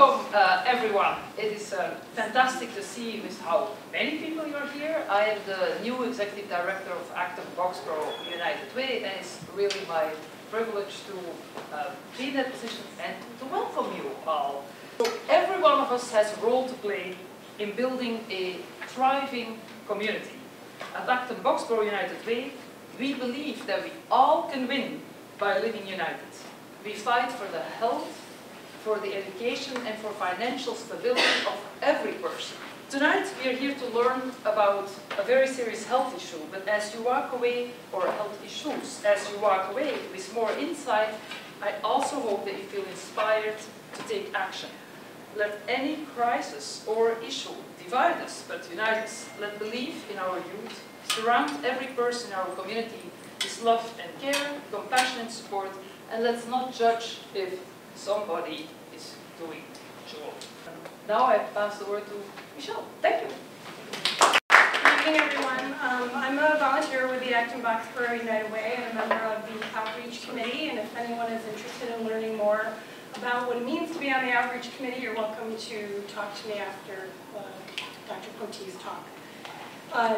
Welcome everyone. It is fantastic to see with how many people you are here. I am the new Executive Director of Acton Boxborough United Way, and it's really my privilege to be in that position and to welcome you all. So every one of us has a role to play in building a thriving community. At Acton Boxborough United Way, we believe that we all can win by living united. We fight for the health, for the education and for financial stability of every person. Tonight we are here to learn about a very serious health issue, but as you walk away, or health issues, as you walk away with more insight, I also hope that you feel inspired to take action. Let any crisis or issue divide us, but unite us. Let belief in our youth surround every person in our community with love and care, compassion and support, and let's not judge if somebody is doing the job. Now I pass the word to Michelle. Thank you. Good evening, everyone. I'm a volunteer with the Acton Boxborough United Way and a member of the Outreach Committee. And if anyone is interested in learning more about what it means to be on the Outreach Committee, you're welcome to talk to me after Dr. Potee's talk.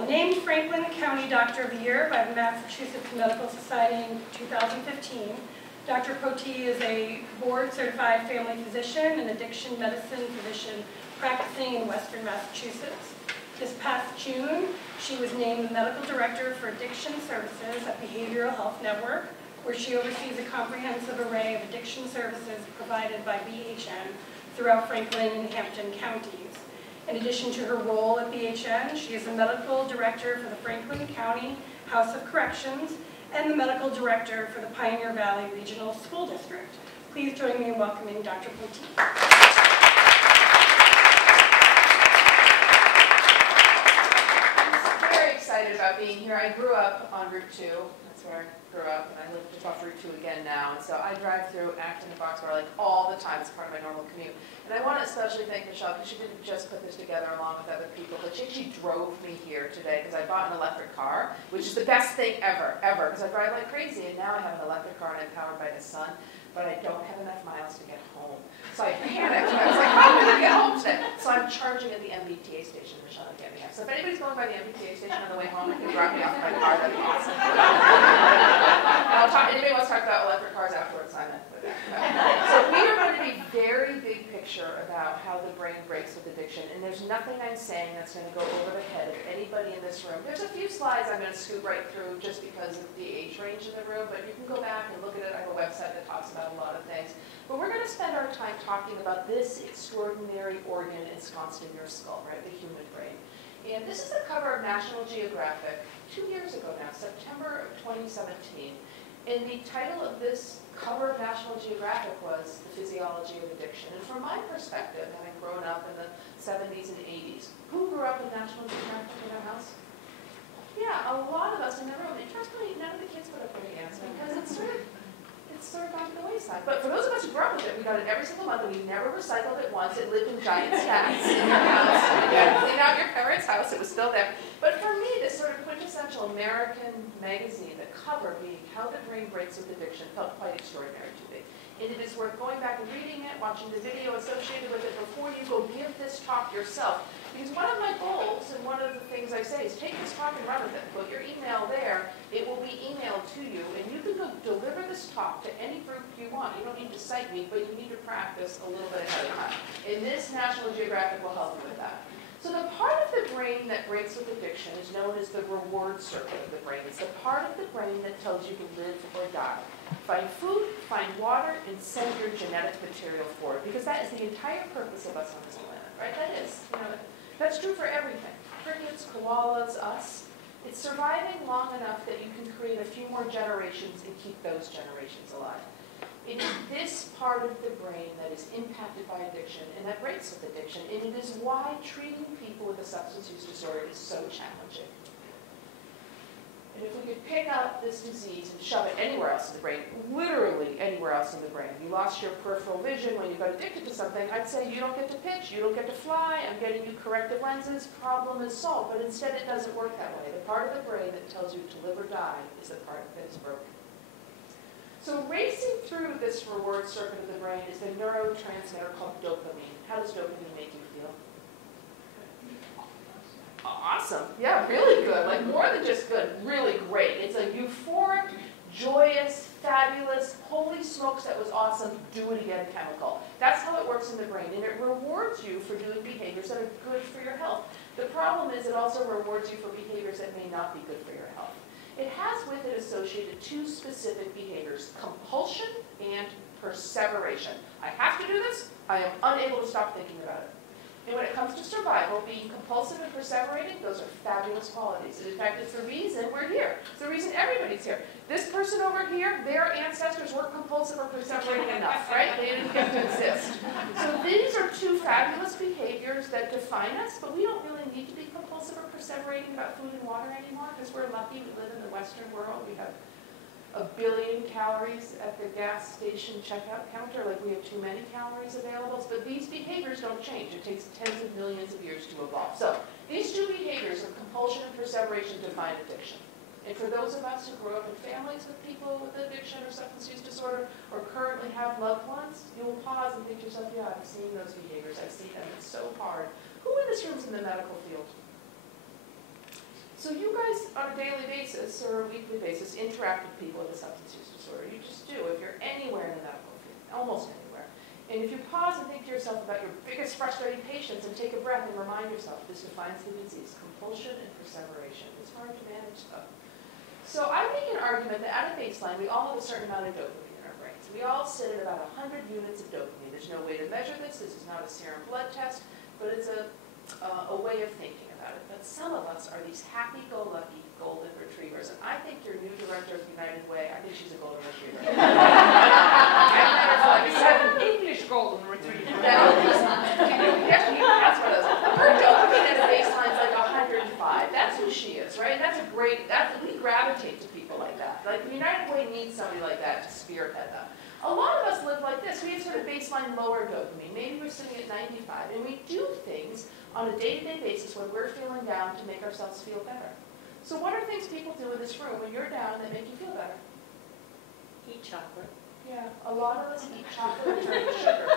Named Franklin County Doctor of the Year by the Massachusetts Medical Society in 2015. Dr. Potee is a board-certified family physician and addiction medicine physician practicing in Western Massachusetts. This past June, she was named the Medical Director for Addiction Services at Behavioral Health Network, where she oversees a comprehensive array of addiction services provided by BHN throughout Franklin and Hampton counties. In addition to her role at BHN, she is the Medical Director for the Franklin County House of Corrections and the Medical Director for the Pioneer Valley Regional School District. Please join me in welcoming Dr. Potee. I'm very excited about being here. I grew up on Route 2. That's where I grew up, and I live just off Route 2 again now. And so I drive through Acton and Boxborough like all the time. It's part of my normal commute. And I want to especially thank Michelle, because she didn't just put this together along with other people, but she actually drove me here today because I bought an electric car, which is the best thing ever, because I drive like crazy, and now I have an electric car and I'm powered by the sun, but I don't have enough miles to get home. So I panicked, and I was like, how am I going to get home today? So I'm charging at the MBTA station, Michelle will get me up. So if anybody's going by the MBTA station on the way home, I can drop me off my car, that'd be awesome. Anybody wants to talk about electric cars afterwards, I'm in with that. So we are going to be very big picture about how the brain breaks with addiction, and there's nothing I'm saying that's going to go over the head of anybody in this room. There's a few slides I'm going to scoot right through just because of the age range in the room, but you can go back and look at it. I have a website that talks about a lot of things. But we're going to spend our time talking about this extraordinary organ ensconced in your skull, right, the human brain. And this is the cover of National Geographic 2 years ago now, September of 2017. And the title of this cover of National Geographic was The Physiology of Addiction. And from my perspective, having grown up in the 70s and 80s, who grew up with National Geographic in their house? Yeah, a lot of us in the room. Interestingly, none of the kids put up their hands because it's sort of gone to the wayside. But for those of us who grew up with it, we got it every single month, and we never recycled it once. It lived in giant stacks in your house. You had to clean out your parents' house. It was still there. But for me, this sort of quintessential American magazine, the cover being How the Brain Breaks with Addiction, felt quite extraordinary to me. And it is worth going back and reading it, watching the video associated with it before you go give this talk yourself. Because one of my goals, and one of the things I say, is take this talk and run with it. Put your email there. It will be emailed to you. And you can go deliver this talk to any group you want. You don't need to cite me, but you need to practice a little bit ahead of time. And this National Geographic will help you with that. So the part of the brain that breaks with addiction is known as the reward circuit of the brain. It's the part of the brain that tells you to live or die. Find food, find water, and send your genetic material forward. Because that is the entire purpose of us on this planet, right? That is, that's true for everything. Crickets, koalas, us. It's surviving long enough that you can create a few more generations and keep those generations alive. It is this part of the brain that is impacted by addiction and that breaks with addiction, and it is why treating people with a substance use disorder is so challenging. And if we could pick up this disease and shove it anywhere else in the brain, literally anywhere else in the brain, you lost your peripheral vision when you got addicted to something, I'd say you don't get to pitch, you don't get to fly, I'm getting you corrective lenses, problem is solved. But instead it doesn't work that way. The part of the brain that tells you to live or die is the part that is broken. So racing through this reward circuit of the brain is the neurotransmitter called dopamine. How does dopamine make you feel? Awesome. Yeah, really good. Like more than just good, really great. It's a euphoric, joyous, fabulous, holy smokes, that was awesome, do it again chemical. That's how it works in the brain, and it rewards you for doing behaviors that are good for your health. The problem is it also rewards you for behaviors that may not be good for your health. It has with it associated two specific behaviors, compulsion and perseveration. I have to do this, I am unable to stop thinking about it. And when it comes to survival, being compulsive and perseverating, those are fabulous qualities. And in fact, it's the reason we're here. It's the reason everybody's here. This person over here, their ancestors weren't compulsive or perseverating enough, right? They didn't get to exist. So these are two fabulous behaviors that define us, but we don't really need to be compulsive or perseverating about food and water anymore, because we're lucky we live in the Western world. We have 1 billion calories at the gas station checkout counter, like we have too many calories available. But these behaviors don't change. It takes tens of millions of years to evolve. So these two behaviors of compulsion and perseveration define addiction. And for those of us who grew up in families with people with addiction or substance use disorder, or currently have loved ones, you will pause and think to yourself, yeah, I've seen those behaviors. I've seen them. It's so hard. Who in this room is in the medical field? So you guys, on a daily basis or a weekly basis, interact with people with a substance use disorder. You just do if you're anywhere in the medical field, almost anywhere. And if you pause and think to yourself about your biggest frustrating patients and take a breath and remind yourself, this defines the disease, compulsion and perseveration. It's hard to manage stuff. So I make an argument that at a baseline, we all have a certain amount of dopamine in our brains. We all sit at about 100 units of dopamine. There's no way to measure this. This is not a serum blood test, but it's a way of thinking about it. But some of us are these happy-go-lucky golden retrievers. And I think your new director of United Way, I think she's a golden retriever. We have an English golden retriever. That's what it is. Her dopamine at a baseline is like 105. That's who she is, right? That's a great, we gravitate to people like that. Like the United Way needs somebody like that to spearhead them. A lot of us live like this. We have sort of baseline lower dopamine. Maybe we're sitting at 95, and we do things on a day-to-day basis when we're feeling down to make ourselves feel better. So what are things people do in this room when you're down that make you feel better? Eat chocolate. Yeah, a lot of us eat chocolate and drink sugar.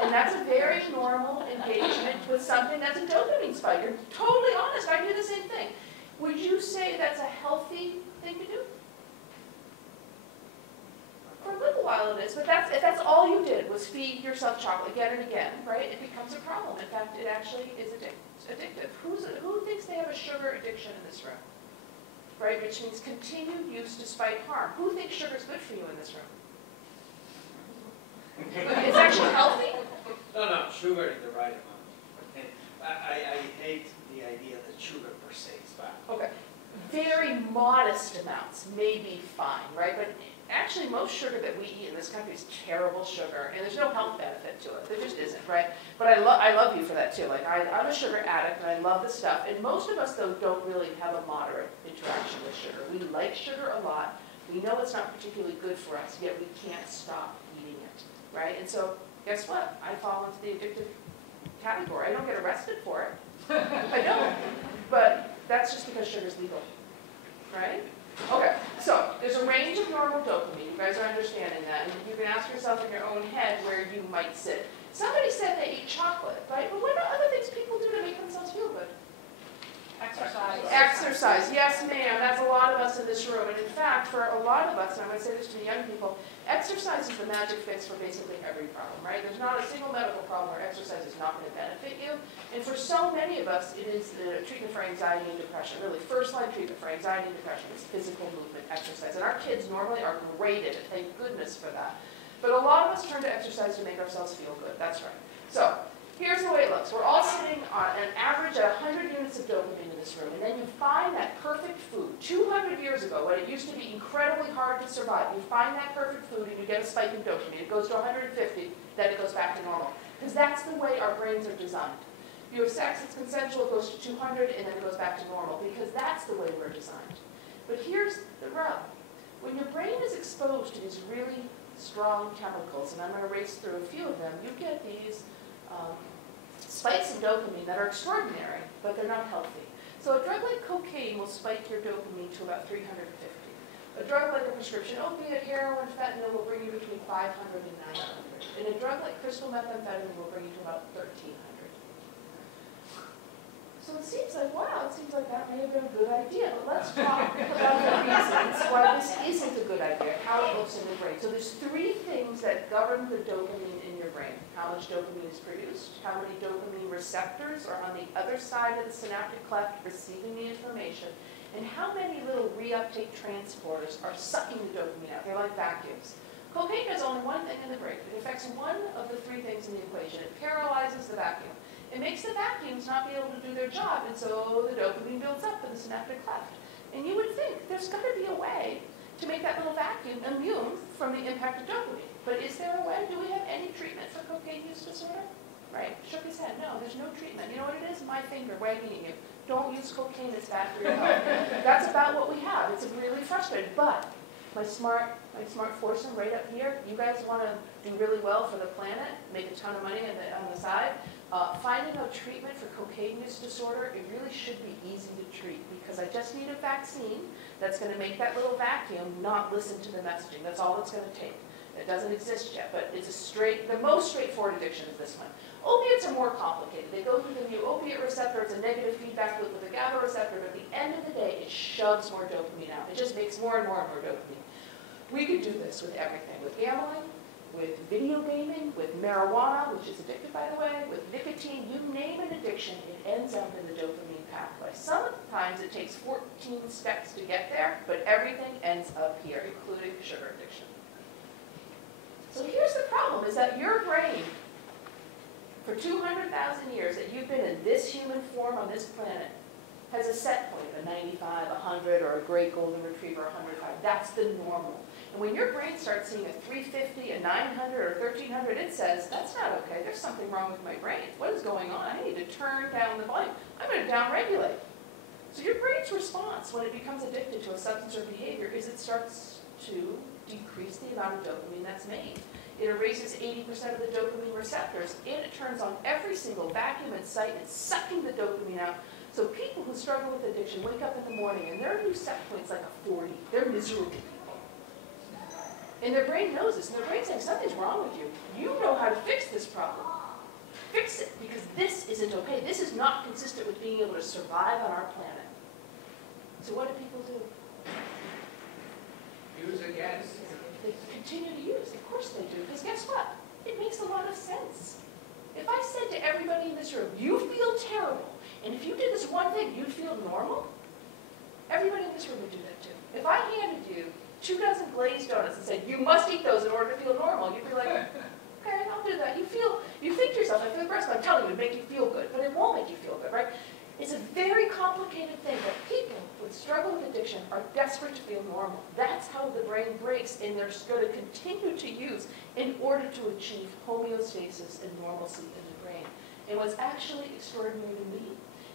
And that's a very normal engagement with something that's a dopamine spike. You're totally honest. I do the same thing. Would you say that's a healthy thing to do? For a little while it is, but if that's all you did was feed yourself chocolate again and again, right, it becomes a problem. In fact, it actually is addictive. Who thinks they have a sugar addiction in this room? Right, which means continued use despite harm. Who thinks sugar is good for you in this room? It's actually healthy? No, sugar in the right amount. And I hate the idea that sugar per se is bad. Okay. Very modest amounts may be fine, right? But actually most sugar that we eat in this country is terrible sugar, and there's no health benefit to it. There just isn't, right? But I love you for that too. Like I'm a sugar addict and I love the stuff. And most of us though don't really have a moderate interaction with sugar. We like sugar a lot. We know it's not particularly good for us, yet we can't stop eating it, right? And so guess what? I fall into the addictive category. I don't get arrested for it. I don't. But that's just because sugar's legal, right? Okay, so there's a range of normal dopamine. You guys are understanding that. And you can ask yourself in your own head where you might sit. Somebody said they eat chocolate, right? But what are other things people do to make themselves feel good? Exercise. Exercise. Yes, ma'am. That's a lot of us in this room. And in fact, for a lot of us, and I would say this to the young people, exercise is the magic fix for basically every problem, right? There's not a single medical problem where exercise is not going to benefit you. And for so many of us, it is the treatment for anxiety and depression. Really, first-line treatment for anxiety and depression is physical movement, exercise. And our kids normally are great at it. Thank goodness for that. But a lot of us turn to exercise to make ourselves feel good. That's right. So here's the way it looks. We're all sitting on an average at 100 units of dopamine in this room, and then you find that perfect food. 200 years ago, when it used to be incredibly hard to survive, you find that perfect food and you get a spike in dopamine. It goes to 150, then it goes back to normal. Because that's the way our brains are designed. You have sex, it's consensual, it goes to 200, and then it goes back to normal, because that's the way we're designed. But here's the rub. When your brain is exposed to these really strong chemicals, and I'm going to race through a few of them, you get these spikes in dopamine that are extraordinary, but they're not healthy. So a drug like cocaine will spike your dopamine to about 350. A A drug like a prescription opiate, heroin, fentanyl will bring you between 500 and 900. And a drug like crystal methamphetamine will bring you to about 1,300. So it seems like, wow, it seems like that may have been a good idea. But let's talk about the reasons why this isn't a good idea, how it looks in the brain. So there's three things that govern the dopamine in your brain. How much dopamine is produced, how many dopamine receptors are on the other side of the synaptic cleft receiving the information, and how many little reuptake transporters are sucking the dopamine out. They're like vacuums. Cocaine does only one thing in the brain. It affects one of the three things in the equation. It paralyzes the vacuum. It makes the vacuums not be able to do their job, and so the dopamine builds up in the synaptic cleft. And you would think there's got to be a way to make that little vacuum immune from the impact of dopamine. But is there a way? Do we have any treatment for cocaine use disorder? Right? Shook his head. No, there's no treatment. You know what it is? My finger wagging at you. Don't use cocaine. It's bad for your health. That's about what we have. It's really frustrating. But my smart foursome right up here, you guys want to do really well for the planet, make a ton of money on the side. Finding a treatment for cocaine use disorder, it really should be easy to treat because I just need a vaccine that's going to make that little vacuum not listen to the messaging. That's all it's going to take. It doesn't exist yet, but it's the most straightforward addiction is this one. Opiates are more complicated. They go through the mu opiate receptor. It's a negative feedback loop with a GABA receptor, but at the end of the day, it shoves more dopamine out. It just makes more and more and more dopamine. We could do this with everything, with gambling, with video gaming, with marijuana, which is addictive, by the way, with nicotine. You name an addiction, it ends up in the dopamine pathway. Sometimes it takes 14 steps to get there, but everything ends up here, including sugar addiction. So here's the problem, is that your brain, for 200,000 years that you've been in this human form on this planet, has a set point, a 95, 100, or a great golden retriever, 105. That's the normal. And when your brain starts seeing a 350, a 900, or 1300, it says, that's not okay. There's something wrong with my brain. What is going on? I need to turn down the volume. I'm going to downregulate. So your brain's response when it becomes addicted to a substance or behavior is it starts to decrease the amount of dopamine that's made. It erases 80% of the dopamine receptors, and it turns on every single vacuum in sight and sucking the dopamine out. So people who struggle with addiction wake up in the morning and their new set point's like a 40. They're miserable people. And their brain knows this, and their brain's saying, something's wrong with you. You know how to fix this problem. Fix it, because this isn't okay. This is not consistent with being able to survive on our planet. So what do people do? Use again. They continue to use. Of course they do, because guess what? It makes a lot of sense. If I said to everybody in this room, you feel terrible, and if you did this one thing, you'd feel normal, everybody in this room would do that too. If I handed you 2 dozen glazed donuts and said, you must eat those in order to feel normal, you'd be like, okay, I'll do that. You think to yourself, I feel gross, but I'm telling you, it'd make you feel good, but it won't make you feel good, right? It's a very complicated thing that people who struggle with addiction are desperate to feel normal. That's how the brain breaks, and they're going to continue to use in order to achieve homeostasis and normalcy in the brain. And what's actually extraordinary to me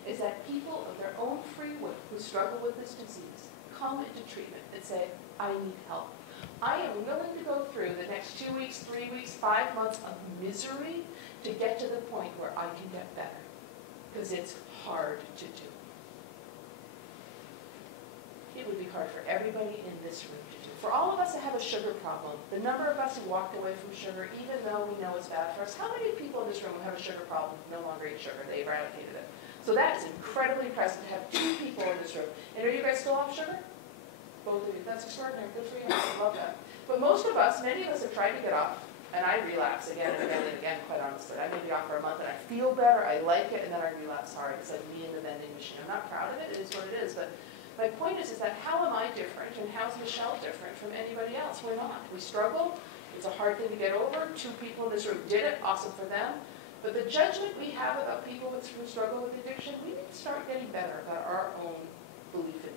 is that people of their own free will who struggle with this disease come into treatment and say, I need help. I am willing to go through the next 2 weeks, 3 weeks, 5 months of misery to get to the point where I can get better. Because it's hard to do. It would be hard for everybody in this room to do. For all of us that have a sugar problem, the number of us who walked away from sugar, even though we know it's bad for us, how many people in this room who have a sugar problem no longer eat sugar? They eradicated it. So that is incredibly impressive to have 2 people in this room. And are you guys still off sugar? Both of you. That's extraordinary. Good for you. I love that. But most of us, many of us have tried to get off, and I relapse again and again and again, quite honestly. I may be off for a month, and I feel better, I like it, and then I relapse hard. It's like me in the vending machine. I'm not proud of it. It is what it is. But my point is that how am I different, and how's Michelle different from anybody else? We're not. We struggle. It's a hard thing to get over. 2 people in this room did it. Awesome for them. But the judgment we have about people who struggle with addiction, we need to start getting better about our own belief in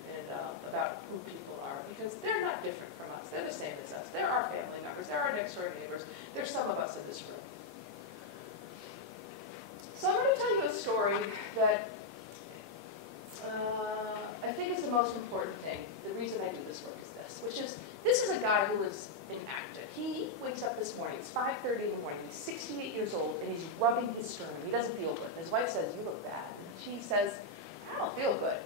about who people are, because they're not different from us. They're the same as us. They're our family members. They're our next door neighbors. There's some of us in this room. So I'm going to tell you a story that I think is the most important thing. The reason I do this work is this is a guy who lives in Acton. He wakes up this morning. It's 5:30 in the morning. He's 68 years old, and he's rubbing his sternum. He doesn't feel good. His wife says, you look bad. And she says, I don't feel good.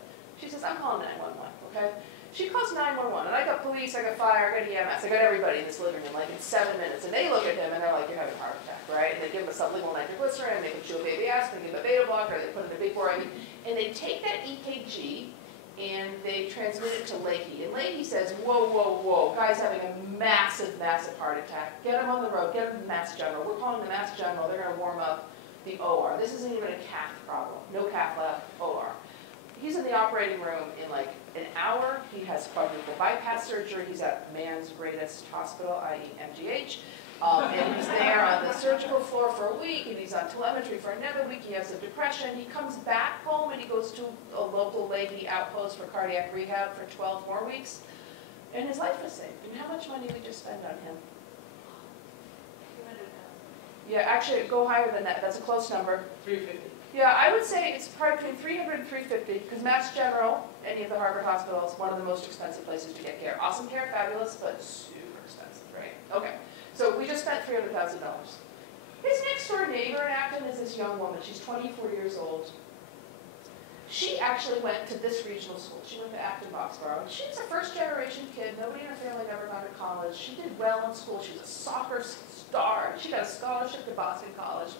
She says, I'm calling 911, okay? She calls 911, and I got police, I got fire, I got EMS, I got everybody in this living room, like in 7 minutes. And they look at him and they're like, you're having a heart attack, right? And they give him a sublingual nitroglycerin, they chew a baby aspirin, they give him a beta blocker, they put in a big bore IV, and they take that EKG and they transmit it to Leahy. And Leahy says, whoa, whoa, whoa, guy's having a massive, massive heart attack. Get him on the road, get him to Mass General. We're calling the Mass General, they're gonna warm up the OR. This isn't even a cath problem, no cath lab, OR. He's in the operating room in like an hour. He has quadruple bypass surgery. He's at man's greatest hospital, i.e. MGH. And he's there on the surgical floor for a week, and he's on telemetry for another week. He has a depression. He comes back home, and he goes to a local Leahy outpost for cardiac rehab for 12 more weeks. And his life was saved. And how much money we just spend on him? Yeah, actually, go higher than that. That's a close number. 350. Yeah, I would say it's probably between 300 and 350, because Mass General, any of the Harvard hospitals, one of the most expensive places to get care. Awesome care, fabulous, but super expensive, right? Okay, so we just spent $300,000. His next door neighbor in Acton is this young woman. She's 24 years old. She actually went to this regional school. She went to Acton-Boxborough. And she was a first-generation kid. Nobody in her family had ever gone to college. She did well in school. She was a soccer star. She got a scholarship to Boston College.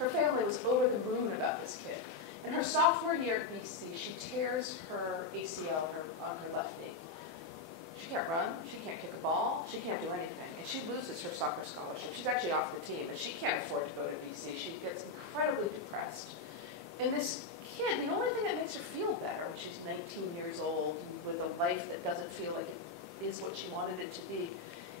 Her family was over the moon about this kid. In her sophomore year at BC, she tears her ACL on her left knee. She can't run, she can't kick a ball, she can't do anything, and she loses her soccer scholarship. She's actually off the team, and she can't afford to go to BC. She gets incredibly depressed. And this kid, the only thing that makes her feel better when she's 19 years old with a life that doesn't feel like it is what she wanted it to be,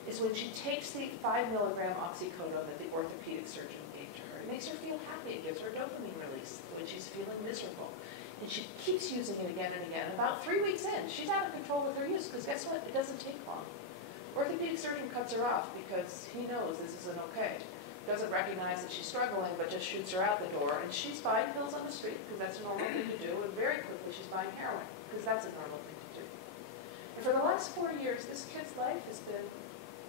is when she takes the 5 milligram oxycodone that the orthopedic surgeon gave to her. It makes her feel happy. It gives her dopamine release when she's feeling miserable. And she keeps using it again and again. About 3 weeks in, she's out of control with her use, because guess what? It doesn't take long. Orthopedic surgeon cuts her off because he knows this isn't okay. Doesn't recognize that she's struggling, but just shoots her out the door. And she's buying pills on the street, because that's a normal thing to do. And very quickly, she's buying heroin, because that's a normal thing to do. And for the last 4 years, this kid's life has been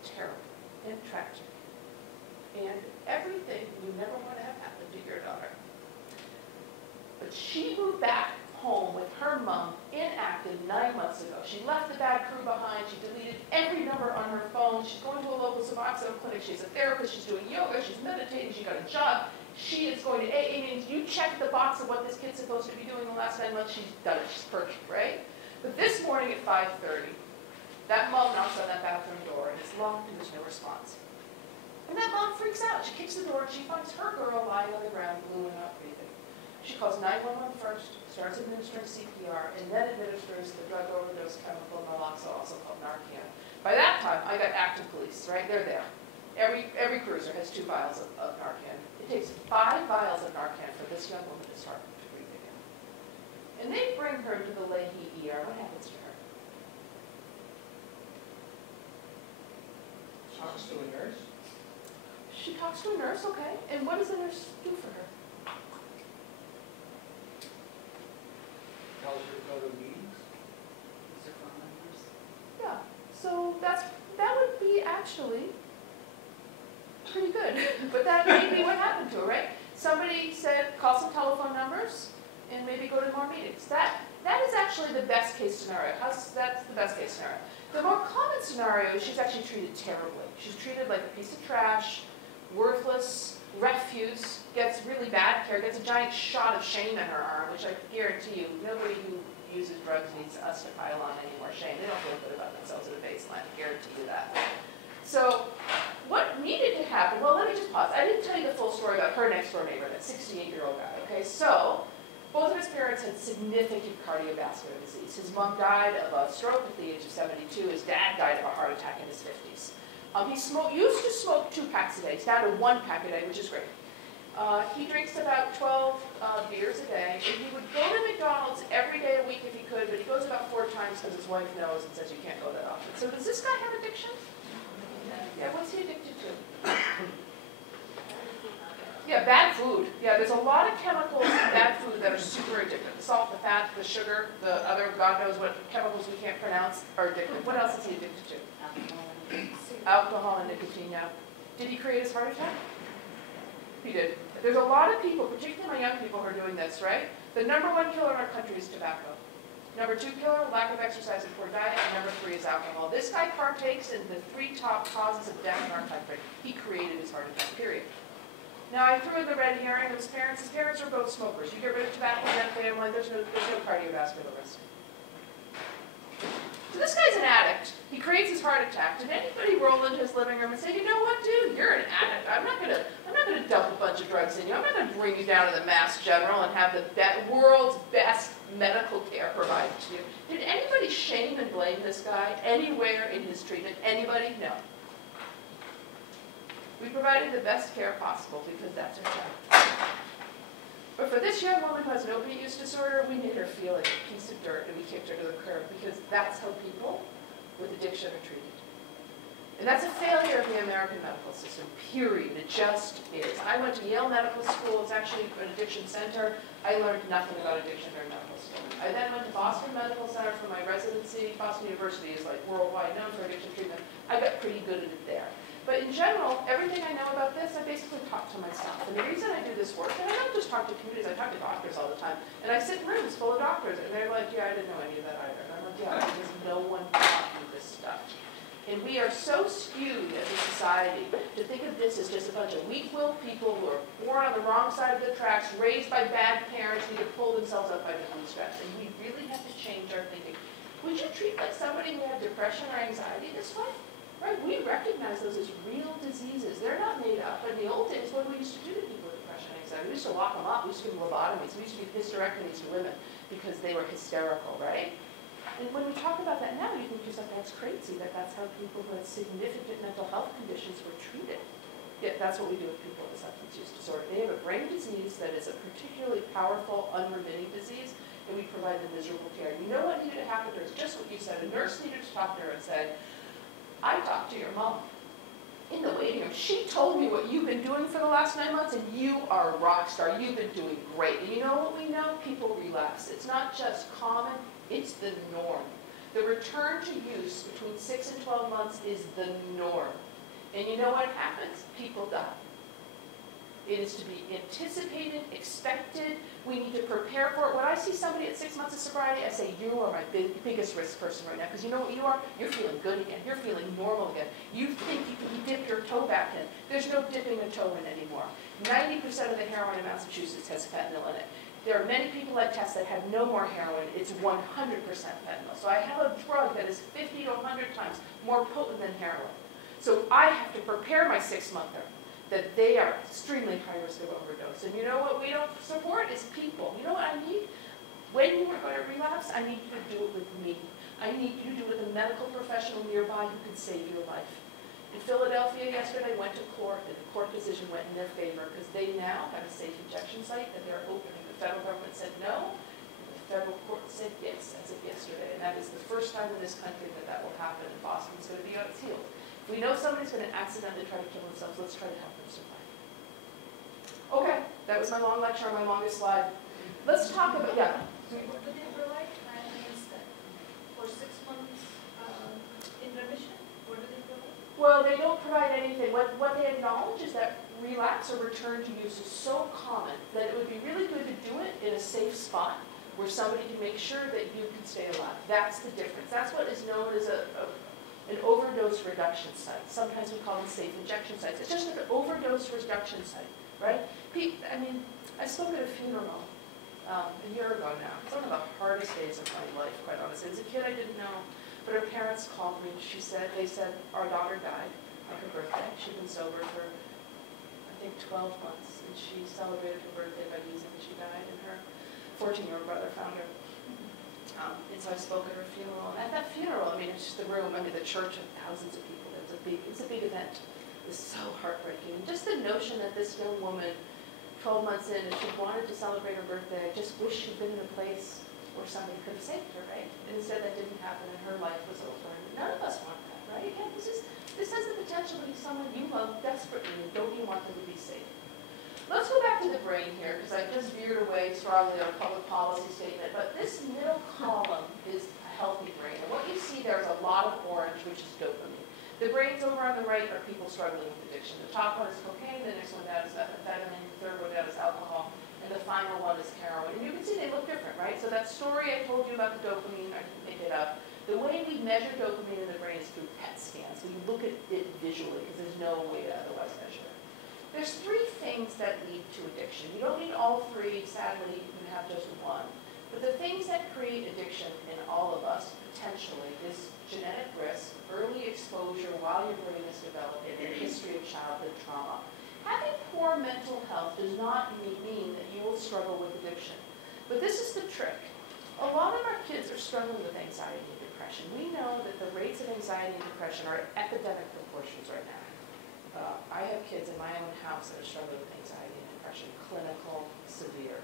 terrible and tragic. And everything you never want to have happen to your daughter. But she moved back home with her mom in Acton 9 months ago. She left the bad crew behind. She deleted every number on her phone. She's going to a local Suboxone clinic. She's a therapist. She's doing yoga. She's meditating. She got a job. She is going to AA meetings. You check the box of what this kid's supposed to be doing the last 9 months. She's done it. She's perfect, right? But this morning at 5:30, that mom knocks on that bathroom door, and it's locked, and there's no response. And that mom freaks out. She kicks the door, and she finds her girl lying on the ground, blue and not breathing. She calls 911 first, starts administering CPR, and then administers the drug overdose chemical naloxone, also called Narcan. By that time, I got Acton police, right? They're there. Every cruiser has 2 vials of Narcan. It takes 5 vials of Narcan for this young woman to start to breathe again. And they bring her to the Leahy ER. What happens to her? Talks to a nurse. She talks to a nurse, okay. And what does the nurse do for her? Tells her to go to meetings. Is there phone numbers? Yeah. So that would be actually pretty good. But that may be what happened to her, right? Somebody said, call some telephone numbers and maybe go to more meetings. That is actually the best case scenario. That's the best case scenario. The more common scenario is she's actually treated terribly. She's treated like a piece of trash, worthless, refuse, gets really bad care, gets a giant shot of shame in her arm, which I guarantee you, nobody who uses drugs needs us to pile on any more shame. They don't feel good about themselves at a baseline, I guarantee you that. So what needed to happen, well, let me just pause. I didn't tell you the full story about her next door neighbor, that 68-year-old guy, okay? So both of his parents had significant cardiovascular disease. His mom died of a stroke at the age of 72. His dad died of a heart attack in his 50s. He used to smoke 2 packs a day. He's down to 1 pack a day, which is great. He drinks about 12 beers a day, and he would go to McDonald's every day a week if he could, but he goes about 4 times because his wife knows and says you can't go that often. So does this guy have addiction? Yeah, what's he addicted to? Yeah, bad food. Yeah, there's a lot of chemicals in bad food that are super addictive. The salt, the fat, the sugar, the other God knows what chemicals we can't pronounce are addictive. What else is he addicted to? Alcohol and nicotine, yeah. Did he create his heart attack? He did. There's a lot of people, particularly my young people, who are doing this, right? The #1 killer in our country is tobacco. Number 2 killer, lack of exercise and poor diet. And number 3 is alcohol. This guy partakes in the 3 top causes of death in our country. He created his heart attack, period. Now, I threw in the red herring of his parents. His parents are both smokers. You get rid of tobacco in that family, there's no cardiovascular risk. So this guy's an addict. He creates his heart attack. Did anybody roll into his living room and say, you know what, dude, you're an addict. I'm not gonna dump a bunch of drugs in you. I'm not gonna bring you down to the Mass General and have the world's best medical care provided to you. Did anybody shame and blame this guy anywhere in his treatment? Anybody? No. We provided the best care possible because that's our job. But for this young woman who has an opiate use disorder, we made her feel like a piece of dirt and we kicked her to the curb because that's how people with addiction are treated. And that's a failure of the American medical system, period. It just is. I went to Yale Medical School. It's actually an addiction center. I learned nothing about addiction during medical school. I then went to Boston Medical Center for my residency. Boston University is like worldwide known for addiction treatment. I got pretty good at it there. But in general, everything I know about this, I basically talk to myself. And the reason I do this work, and I don't just talk to communities, I talk to doctors all the time. And I sit in rooms full of doctors, and they're like, yeah, I didn't know any of that either. And I'm like, yeah, because no one taught me this stuff. And we are so skewed as a society to think of this as just a bunch of weak-willed people who are born on the wrong side of the tracks, raised by bad parents, need to pull themselves up by the bootstraps. And we really have to change our thinking. Would you treat like somebody who had depression or anxiety this way? Right? We recognize those as real diseases. They're not made up. In the old days, what we used to do to people with depression and anxiety? We used to lock them up. We used to give them lobotomies. We used to give hysterectomies to women because they were hysterical, right? And when we talk about that now, you think to yourself, that's crazy, that that's how people who had significant mental health conditions were treated. Yet that's what we do with people with substance use disorder. They have a brain disease that is a particularly powerful, unremitting disease, and we provide them miserable care. You know what needed to happen to her? It's just what you said. A nurse needed to talk to her and say, I talked to your mom in the waiting room. She told me what you've been doing for the last 9 months, and you are a rock star. You've been doing great. And you know what we know? People relapse. It's not just common, it's the norm. The return to use between 6 and 12 months is the norm. And you know what happens? People die. It is to be anticipated, expected. We need to prepare for it. When I see somebody at 6 months of sobriety, I say, you are my biggest risk person right now. Because you know what you are? You're feeling good again. You're feeling normal again. You think you can dip your toe back in. There's no dipping a toe in anymore. 90% of the heroin in Massachusetts has fentanyl in it. There are many people I test that have no more heroin. It's 100% fentanyl. So I have a drug that is 50 to 100 times more potent than heroin. So I have to prepare my 6-monther that they are extremely high risk of overdose. And you know what we don't support is people. You know what I need? When you are going to relapse, I need you to do it with me. I need you to do it with a medical professional nearby who can save your life. In Philadelphia yesterday, went to court, and the court decision went in their favor because they now have a safe injection site that they're opening. The federal government said no, and the federal court said yes as of yesterday. And that is the first time in this country that that will happen, and Boston's going to be on its heels. If we know somebody's going to accidentally try to kill themselves, let's try to help them survive. Okay, that was my long lecture on my longest slide. Let's talk about, yeah. What do they provide instead? For 6 months in remission? What do they provide? Well, they don't provide anything. What they acknowledge is that relapse or return to use is so common that it would be really good to do it in a safe spot where somebody can make sure that you can stay alive. That's the difference. That's what is known as an overdose reduction site. Sometimes we call them safe injection sites. It's just an overdose reduction site, right? I mean, I spoke at a funeral a year ago now. It's one of the hardest days of my life, quite honestly. As a kid, I didn't know, but her parents called me. They said, our daughter died on her birthday. She'd been sober for, I think, 12 months, and she celebrated her birthday by using it. She died, and her 14-year-old brother found her. And so I spoke at her funeral. And at that funeral, I mean, it's just the room, I mean, the church of thousands of people. It's a big event. It's so heartbreaking. And just the notion that this young woman, 12 months in, if she wanted to celebrate her birthday, I just wish she'd been in a place where somebody could have saved her, right? And instead that didn't happen, and her life was over. And none of us want that, right? Again, this has the potential to be someone you love desperately, and don't you want them to be safe? Let's go back to the brain here, because I just veered away strongly on a public policy statement. But this middle column is a healthy brain. And what you see there is a lot of orange, which is dopamine. The brains over on the right are people struggling with addiction. The top one is cocaine, the next one down is methamphetamine, the third one down is alcohol, and the final one is heroin. And you can see they look different, right? So that story I told you about the dopamine measure dopamine in the brain is through PET scans. So you look at it visually because there's no way to otherwise measure it. There's three things that lead to addiction. You don't need all three, sadly, you can have just one. But the things that create addiction in all of us, potentially, is genetic risk, early exposure while your brain is developing, and a history of childhood trauma. Having poor mental health does not mean that you will struggle with addiction. But this is the trick. A lot of our kids are struggling with anxiety and depression. We know that the rates of anxiety and depression are at epidemic proportions right now. I have kids in my own house that are struggling with anxiety and depression, clinical, severe.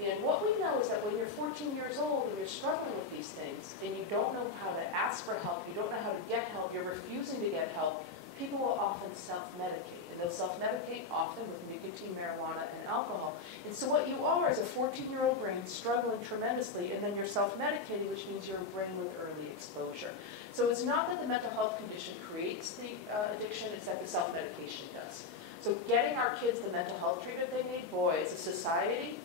And what we know is that when you're 14 years old and you're struggling with these things, and you don't know how to ask for help, you don't know how to get help, you're refusing to get help, people will often self-medicate. And they'll self-medicate often with nicotine, marijuana, and alcohol. And so what you are is a 14-year-old brain struggling tremendously, and then you're self-medicating, which means you're a brain with early exposure. So it's not that the mental health condition creates the addiction, it's that the self-medication does. So getting our kids the mental health treatment they need, boy, as a society,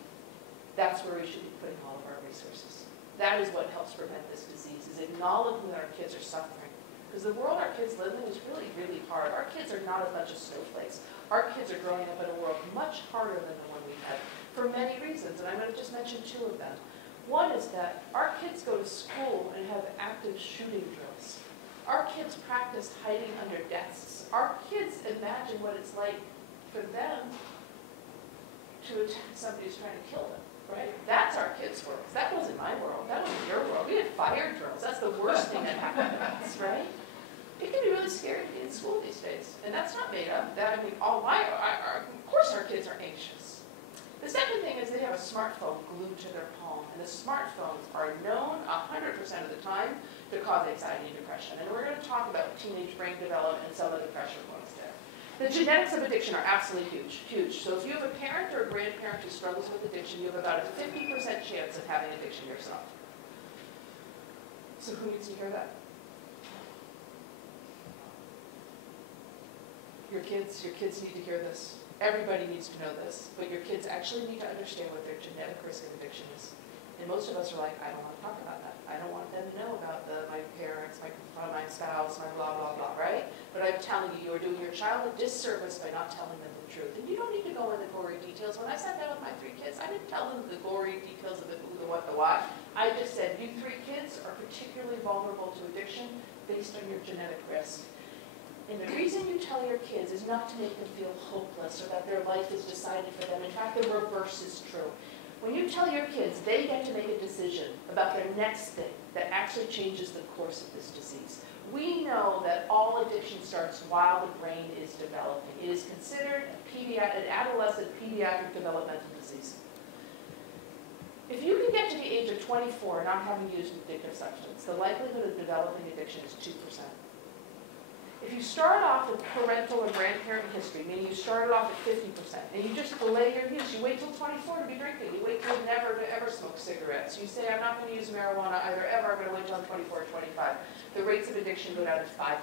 that's where we should be putting all of our resources. That is what helps prevent this disease, is acknowledging that our kids are suffering. Because the world our kids live in is really, really hard. Our kids are not a bunch of snowflakes. Our kids are growing up in a world much harder than the one we had, for many reasons, and I'm going to just mention two of them. One is that our kids go to school and have active shooting drills. Our kids practice hiding under desks. Our kids imagine what it's like for them to attack somebody who's trying to kill them. Right? That's our kids' world. That wasn't my world. That wasn't your world. We had fire drills. That's the worst thing that happened to us, right? It can be really scary to be in school these days. And that's not made up. That, I mean, of course our kids are anxious. The second thing is they have a smartphone glued to their palm. And the smartphones are known 100% of the time to cause anxiety and depression. And we're going to talk about teenage brain development and some of the pressure points there. The genetics of addiction are absolutely huge. So if you have a parent or a grandparent who struggles with addiction, you have about a 50% chance of having addiction yourself. So who needs to hear that? Your kids need to hear this. Everybody needs to know this, but your kids actually need to understand what their genetic risk of addiction is. And most of us are like, I don't want to talk about that. I don't want them to know about my parents, my spouse, my blah, blah, blah, right? But I'm telling you, you're doing your child a disservice by not telling them the truth. And you don't need to go into gory details. When I sat down with my 3 kids, I didn't tell them the gory details of the who, the what, the why. I just said, you 3 kids are particularly vulnerable to addiction based on your genetic risk. And the reason you tell your kids is not to make them feel hopeless or that their life is decided for them. In fact, the reverse is true. When you tell your kids they get to make a decision about their next thing that actually changes the course of this disease. We know that all addiction starts while the brain is developing. It is considered an adolescent pediatric developmental disease. If you can get to the age of 24 not having used an addictive substance, the likelihood of developing addiction is 2%. If you start off with parental or grandparent history, meaning you started off at 50%, and you just delay your use, you wait till 24 to be drinking, you wait till never to ever smoke cigarettes, you say, I'm not going to use marijuana either ever, I'm going to wait till I'm 24 or 25. The rates of addiction go down to 5%.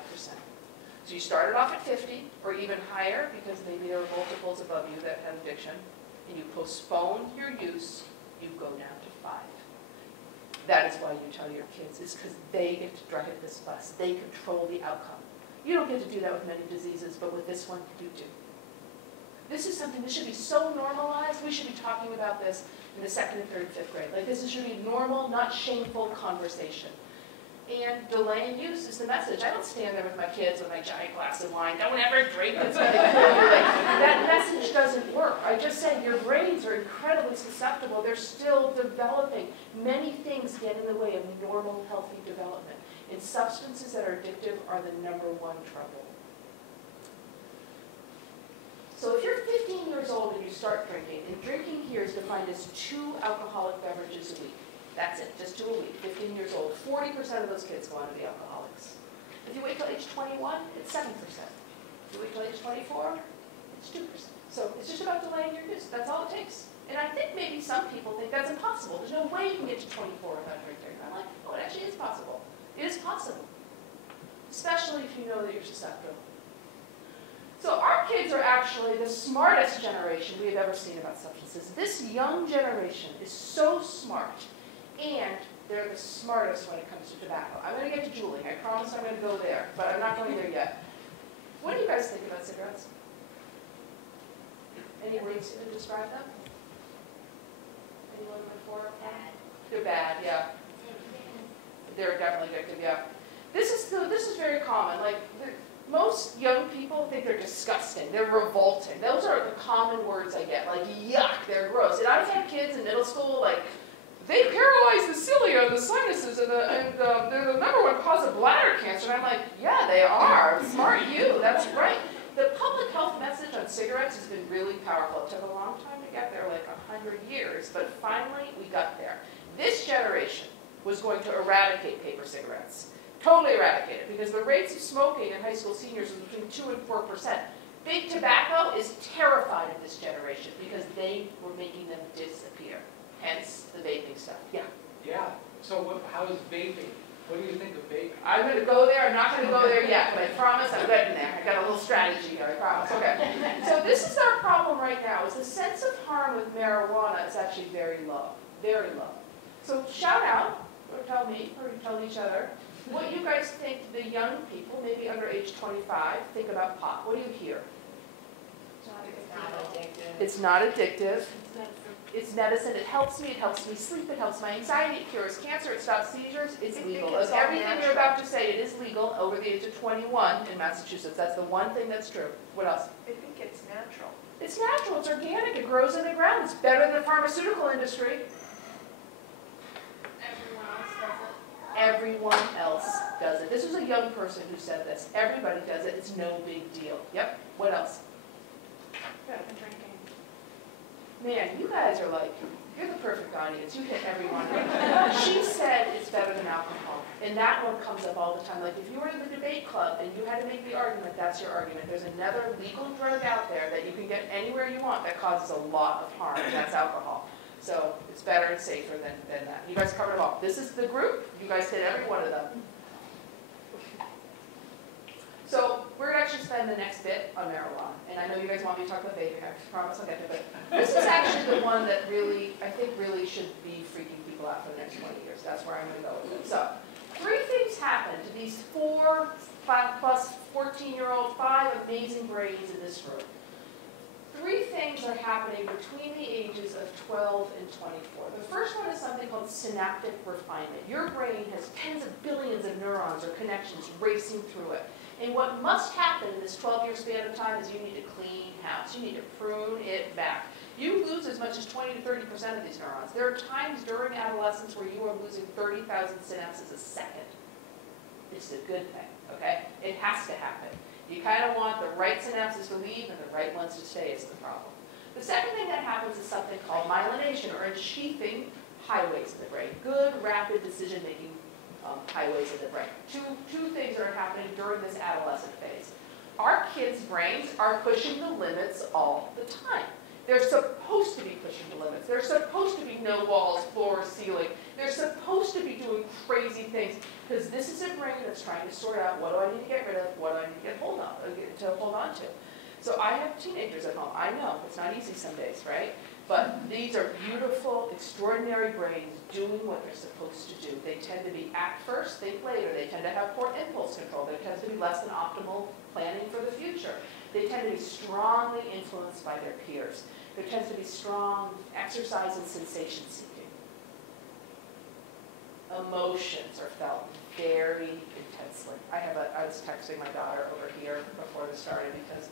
So you started off at 50, or even higher, because maybe there are multiples above you that have addiction, and you postponed your use, you go down to 5. That is why you tell your kids, is because they get to drive this bus. They control the outcome. You don't get to do that with many diseases, but with this one, you do. This is something that should be so normalized. We should be talking about this in the 2nd and 3rd and 5th grade. Like this should be normal, not shameful conversation. And delaying use is the message. I don't stand there with my kids with my giant glass of wine. Don't ever drink, it's going to kill you. That message doesn't work. I just said your brains are incredibly susceptible. They're still developing. Many things get in the way of normal, healthy development. And substances that are addictive are the #1 trouble. So if you're 15 years old and you start drinking, and drinking here is defined as 2 alcoholic beverages a week. That's it, just 2 a week, 15 years old. 40% of those kids go on to be alcoholics. If you wait till age 21, it's 7%. If you wait till age 24, it's 2%. So it's just about delaying your use. That's all it takes. And I think maybe some people think that's impossible. There's no way you can get to 24 without drinking. I'm like, oh, it actually is possible. It is possible, especially if you know that you're susceptible. So our kids are actually the smartest generation we have ever seen about substances. This young generation is so smart, and They're the smartest when it comes to tobacco. I'm going to get to juuling. I promise I'm going to go there, but I'm not going there yet. What do you guys think about cigarettes? Any words to describe them? Anyone before? Bad. They're bad, yeah. They're definitely addictive, yeah. This is very common. Like, most young people think they're disgusting. They're revolting. Those are the common words I get. Like, yuck, they're gross. And I've had kids in middle school, like, they paralyze the cilia and the sinuses, and they're the #1 cause of bladder cancer. And I'm like, yeah, they are. Smart you. That's right. The public health message on cigarettes has been really powerful. It took a long time to get there, like 100 years, but finally we got there. This generation was going to eradicate paper cigarettes. Totally eradicate it, because the rates of smoking in high school seniors was between 2 and 4%. Big tobacco is terrified of this generation because they were making them disappear. Hence the vaping stuff. Yeah. Yeah. So how is vaping? What do you think of vaping? I'm going to go there. I'm not going to go there yet, but I promise I'm getting there. I got a little strategy here. I promise. Okay. So this is our problem right now. Is the sense of harm with marijuana is actually very low. Very low. So shout out, or tell me, or tell each other, what you guys think the young people, maybe under age 25, think about pot. What do you hear? It's not addictive. It's not addictive. It's medicine. It helps me sleep. It helps my anxiety. It cures cancer. It stops seizures. It's legal. it's all Everything natural. you're about to say, it is legal over the age of 21 in Massachusetts. That's the one thing that's true. What else? I think it's natural. It's natural. It's organic. It grows in the ground. It's better than the pharmaceutical industry. Everyone else does it. This was a young person who said this. Everybody does it. It's no big deal. Yep. What else? Better than drinking. Man, you guys are like, you're the perfect audience. You hit everyone. She said it's better than alcohol. And that one comes up all the time. Like, if you were in the debate club and you had to make the argument, that's your argument. There's another legal drug out there that you can get anywhere you want that causes a lot of harm, and that's alcohol. So it's better and safer than that. You guys covered it all. This is the group. You guys hit every one of them. So we're going to actually spend the next bit on marijuana. And I know you guys want me to talk about vaping. I promise I'll get to it. But this is actually the one that really, I think really should be freaking people out for the next 20 years. That's where I'm going to go with it. So 3 things happen to these 4, 5 plus 14-year-old, 5 amazing brains in this room. 3 things are happening between the ages of 12 and 24. The first one is something called synaptic refinement. Your brain has tens of billions of neurons or connections racing through it. And what must happen in this 12-year span of time is you need to clean house. You need to prune it back. You lose as much as 20 to 30% of these neurons. There are times during adolescence where you are losing 30,000 synapses a second. It's a good thing, okay? It has to happen. You kind of want the right synapses to leave and the right ones to stay is the problem. The second thing that happens is something called myelination, or unsheathing highways in the brain. Good, rapid decision-making highways in the brain. Two things that are happening during this adolescent phase. Our kids' brains are pushing the limits all the time. They're supposed to be pushing the limits. There's supposed to be no walls, floor, ceiling. They're supposed to be doing crazy things because this is a brain that's trying to sort out what do I need to get rid of, what do I need to hold on to. So I have teenagers at home. I know it's not easy some days, right? But these are beautiful, extraordinary brains doing what they're supposed to do. They tend to be act first, think later. They tend to have poor impulse control. There tends to be less than optimal planning for the future. They tend to be strongly influenced by their peers. There tends to be strong exercise and sensation seeking. Emotions are felt very intensely. I was texting my daughter over here before this started because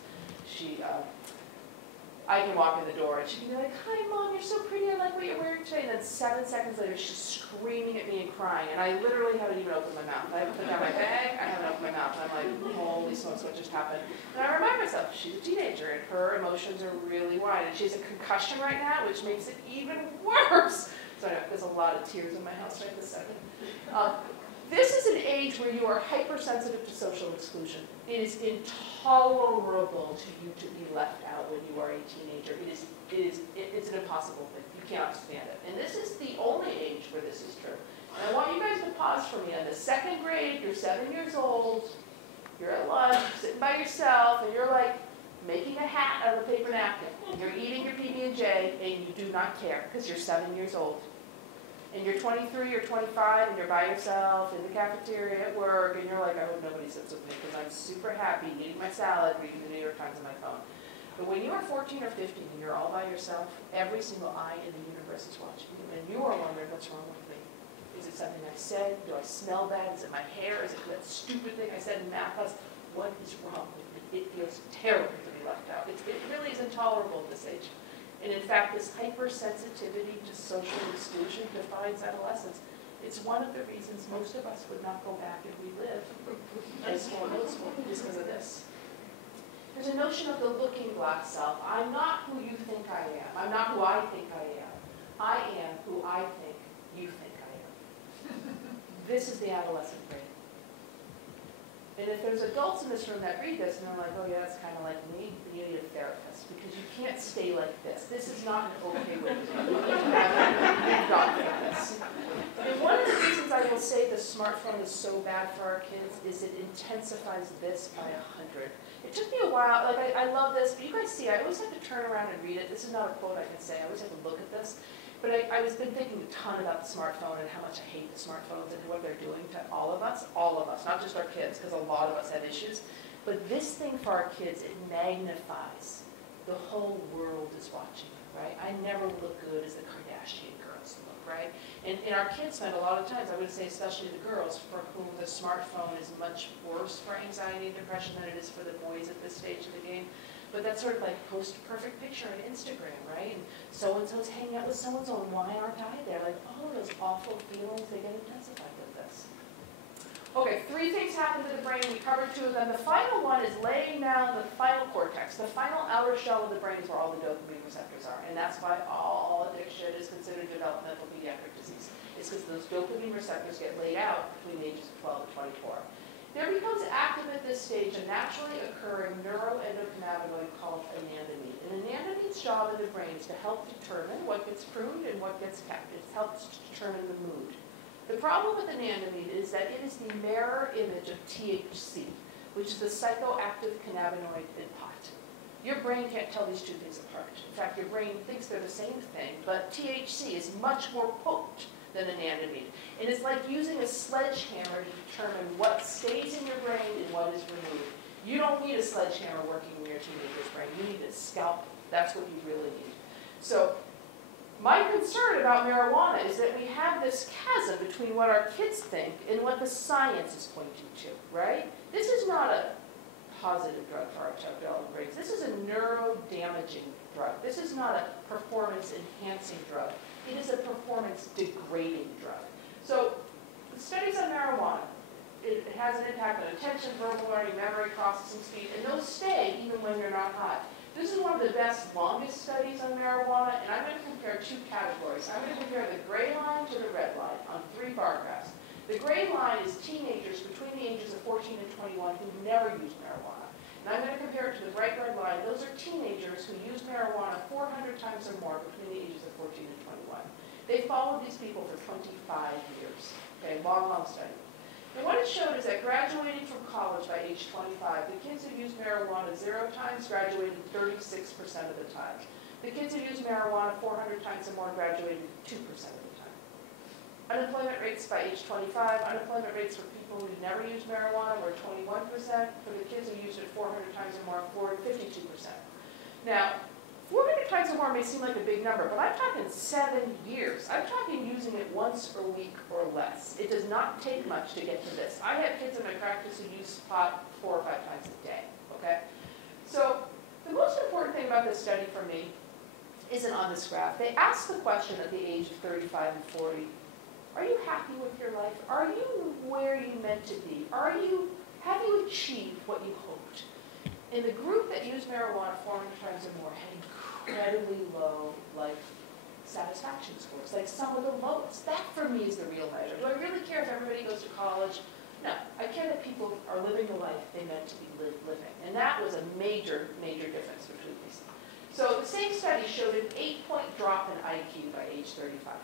I can walk in the door and she can be like, "Hi, Mom, you're so pretty. I like what you're wearing today." And then 7 seconds later, she's screaming at me and crying. And I literally haven't even opened my mouth. I haven't put down my bag. I haven't opened my mouth. And I'm like, holy smokes, what just happened? And I remind myself, she's a teenager and her emotions are really wide. And she has a concussion right now, which makes it even worse. So I know, there's a lot of tears in my house right this second. This is an age where you are hypersensitive to social exclusion. It is intolerable to you to be left out when you are a teenager. It's an impossible thing. You cannot stand it. And this is the only age where this is true. And I want you guys to pause for me. On the 2nd grade, you're 7 years old, you're at lunch, you're sitting by yourself, and you're like making a hat out of a paper napkin. You're eating your PB&J, and you do not care because you're 7 years old. and you're 23 or 25 and you're by yourself in the cafeteria at work and you're like, I hope nobody sits with me because I'm super happy eating my salad, reading the New York Times on my phone. But when you are 14 or 15 and you're all by yourself, every single eye in the universe is watching you, and you are wondering, what's wrong with me? Is it something I said? Do I smell bad? Is it my hair? Is it that stupid thing I said in math class? What is wrong with me? It feels terrible to be left out. It really is intolerable at this age. And in fact, this hypersensitivity to social exclusion defines adolescence. It's one of the reasons most of us would not go back if we live as small middle school, is because of this. There's a notion of the looking glass self. I'm not who you think I am. I'm not who I think I am. I am who I think you think I am. This is the adolescent brain. And if there's adults in this room that read this and they're like, oh yeah, that's kind of like me, then you need a therapist because you can't stay like this. This is not an okay way to be. You need to have God for this. And one of the reasons I will say the smartphone is so bad for our kids is it intensifies this by 100. It took me a while, like I love this, but you guys see, I always have to turn around and read it. This is not a quote I can say, I always have to look at this. But I was been thinking a ton about the smartphone and how much I hate the smartphones and what they're doing to all of us, not just our kids, because a lot of us have issues. But this thing for our kids, it magnifies. The whole world is watching, right? I never look good as the Kardashian girls look, right? And our kids spend a lot of times, I would say especially the girls, for whom the smartphone is much worse for anxiety and depression than it is for the boys at this stage of the game. But that's sort of like post a perfect picture on Instagram, right? And so-and-so's hanging out with so-and-so, and why aren't I there? Like all of those awful feelings, they get intensified with this. Okay, 3 things happen to the brain. We covered 2 of them. The final one is laying down the final cortex. The final outer shell of the brain is where all the dopamine receptors are. And that's why all addiction is considered developmental pediatric disease. It's because those dopamine receptors get laid out between the ages of 12 and 24. There becomes active at this stage a naturally occurring neuroendocannabinoid called anandamide. And anandamide's job in the brain is to help determine what gets pruned and what gets kept. It helps to determine the mood. The problem with anandamide is that it is the mirror image of THC, which is the psychoactive cannabinoid in pot. Your brain can't tell these 2 things apart. In fact, your brain thinks they're the same thing, but THC is much more potent than anandamide. And it's like using a sledgehammer to determine what stays in your brain and what is removed. You don't need a sledgehammer working in your teenager's brain. You need a scalpel. That's what you really need. So my concern about marijuana is that we have this chasm between what our kids think and what the science is pointing to, right? This is not a positive drug for our developing brains. This is a neuro-damaging drug. This is not a performance-enhancing drug. It is a performance-degrading drug. So the studies on marijuana, it has an impact on attention, verbal learning, memory, processing speed, and those stay even when you're not high. This is one of the best, longest studies on marijuana, and I'm going to compare 2 categories. I'm going to compare the gray line to the red line on 3 bar graphs. The gray line is teenagers between the ages of 14 and 21 who never used marijuana. And I'm going to compare it to the bright red line. Those are teenagers who use marijuana 400 times or more between the ages of 14 and 21. They followed these people for 25 years. Okay, long, long study. And what it showed is that graduating from college by age 25, the kids who used marijuana 0 times graduated 36% of the time. The kids who used marijuana 400 times or more graduated 2% of the time. Unemployment rates by age 25, unemployment rates for people who never used marijuana were 21%. For the kids who used it 400 times or more, 52%. Now, 400 times or more may seem like a big number, but I'm talking 7 years. I'm talking using it once a week or less. It does not take much to get to this. I have kids in my practice who use pot 4 or 5 times a day, okay? So the most important thing about this study for me isn't on this graph. They asked the question at the age of 35 and 40, are you happy with your life? Are you where you meant to be? Have you achieved what you hoped? And the group that used marijuana 400 times or more had incredibly low life satisfaction scores, like some of the lowest. That for me is the real measure. Do I really care if everybody goes to college? No, I care that people are living the life they meant to be living. And that was a major, major difference between these. So the same study showed an 8-point drop in IQ by age 35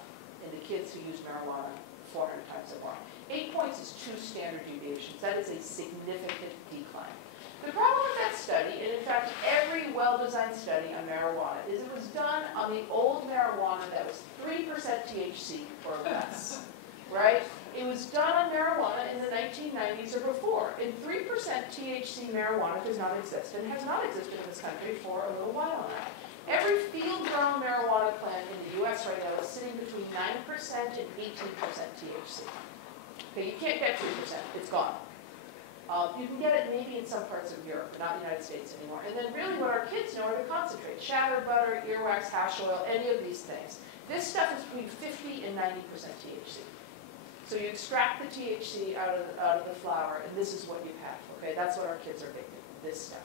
in the kids who used marijuana 400 times or more. 8 points is 2 standard deviations. That is a significant decline. The problem with that study, and in fact every well-designed study on marijuana, is it was done on the old marijuana that was 3% THC or less, right? It was done on marijuana in the 1990s or before, and 3% THC marijuana does not exist, and has not existed in this country for a little while now. Every field-grown marijuana plant in the US right now is sitting between 9% and 18% THC. Okay, you can't get 3%, it's gone. You can get it maybe in some parts of Europe, but not in the United States anymore. And then really what our kids know are the concentrates: shatter butter, earwax, hash oil, any of these things. This stuff is between 50 and 90% THC. So you extract the THC out of the flower, and this is what you have. Okay, that's what our kids are making, this stuff.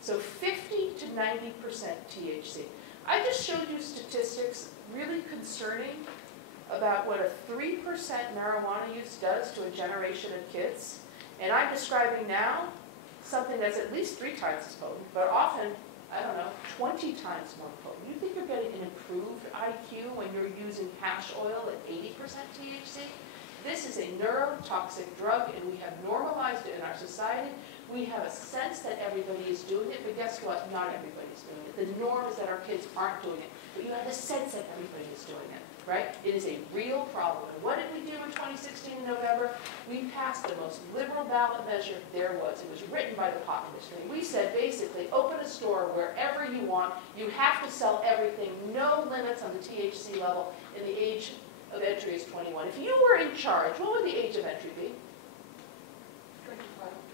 So 50 to 90% THC. I just showed you statistics really concerning about what a 3% marijuana use does to a generation of kids. And I'm describing now something that's at least 3 times as potent, but often, I don't know, 20 times more potent. You think you're getting an improved IQ when you're using hash oil at 80% THC? This is a neurotoxic drug, and we have normalized it in our society. We have a sense that everybody is doing it, but guess what? Not everybody's doing it. The norm is that our kids aren't doing it, but you have the sense that everybody is doing it, right? It is a real problem. And what did we do in 2016 in November? We passed the most liberal ballot measure there was. It was written by the pot industry. We said, basically, open a store wherever you want. You have to sell everything. No limits on the THC level, and the age of entry is 21. If you were in charge, what would the age of entry be?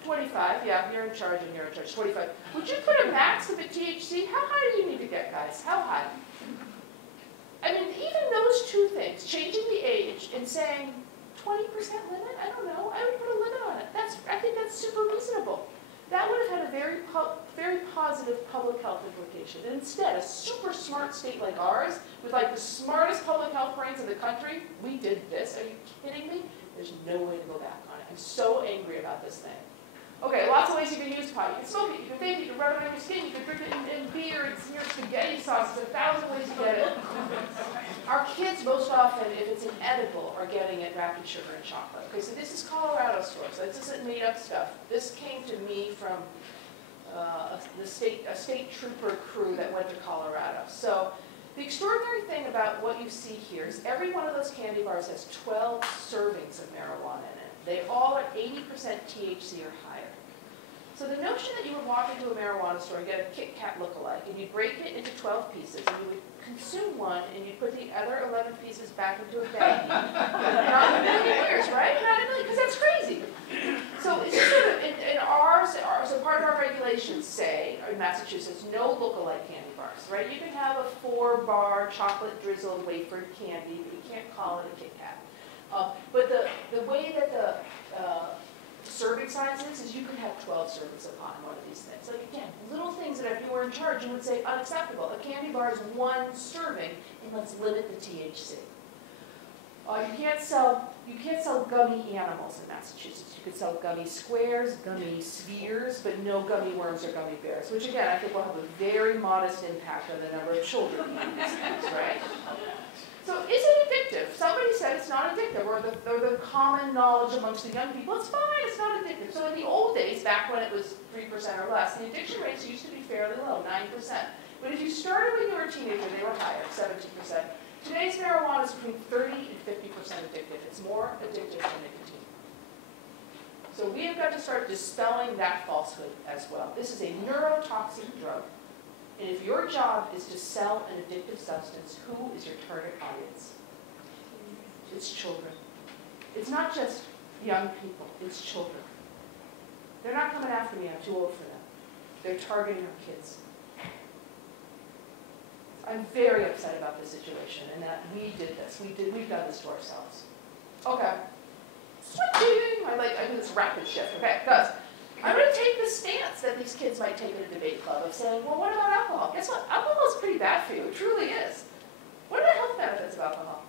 25, yeah, you're in charge and you're in charge, 25. Would you put a max of a THC? How high do you need to get, guys? How high? I mean, even those 2 things, changing the age and saying 20% limit, I don't know, I would put a limit on it. I think that's super reasonable. That would have had a very positive public health implication. And instead, a super smart state like ours, with like the smartest public health brains in the country, we did this. Are you kidding me? There's no way to go back on it. I'm so angry about this thing. Okay, lots of ways you can use pot. You can smoke it, you can vape it, you can rub it on your skin, you can drink it in beer, it's in your spaghetti sauce. There's 1,000 ways to get it. Our kids, most often, if it's an edible, are getting it wrapped in sugar and chocolate. Okay, so this is Colorado store, so this isn't made up stuff. This came to me from a state trooper crew that went to Colorado. So the extraordinary thing about what you see here is every one of those candy bars has 12 servings of marijuana in it. They all are 80% THC or higher. So the notion that you would walk into a marijuana store and get a Kit Kat lookalike, and you'd break it into 12 pieces, and you would consume one, and you'd put the other 11 pieces back into a bag. Not in a million years, right? Not in a million, because that's crazy. So it's just sort of, in ours, so part of our regulations say, in Massachusetts, no lookalike candy bars, right? You can have a 4-bar chocolate drizzled wafered candy, but you can't call it a Kit Kat. But the way that the serving size is you can have 12 servings upon one of these things. Like again, little things that if you were in charge, you would say unacceptable. A candy bar is 1 serving, and let's limit the THC. You can't sell gummy animals in Massachusetts. You could sell gummy squares, gummy spheres, but no gummy worms or gummy bears, which again I think will have a very modest impact on the number of children eating these things, right? So is it addictive? Somebody said it's not addictive, or the common knowledge amongst the young people, it's fine, it's not addictive. So in the old days, back when it was 3% or less, the addiction rates used to be fairly low, 9%. But if you started when you were a teenager, they were higher, 17%. Today's marijuana is between 30 and 50% addictive. It's more addictive than nicotine. So we have got to start dispelling that falsehood as well. This is a neurotoxic drug. And if your job is to sell an addictive substance, who is your target audience? It's children. It's not just young people, it's children. They're not coming after me, I'm too old for them. They're targeting our kids. I'm very upset about this situation and that we did this. We've done this to ourselves. Okay. Switching! I do this rapid shift. Okay, because I'm going to take the stance that these kids might take in a debate club of saying, well, what about alcohol? Guess what? Alcohol is pretty bad for you. It truly is. What are the health benefits of alcohol?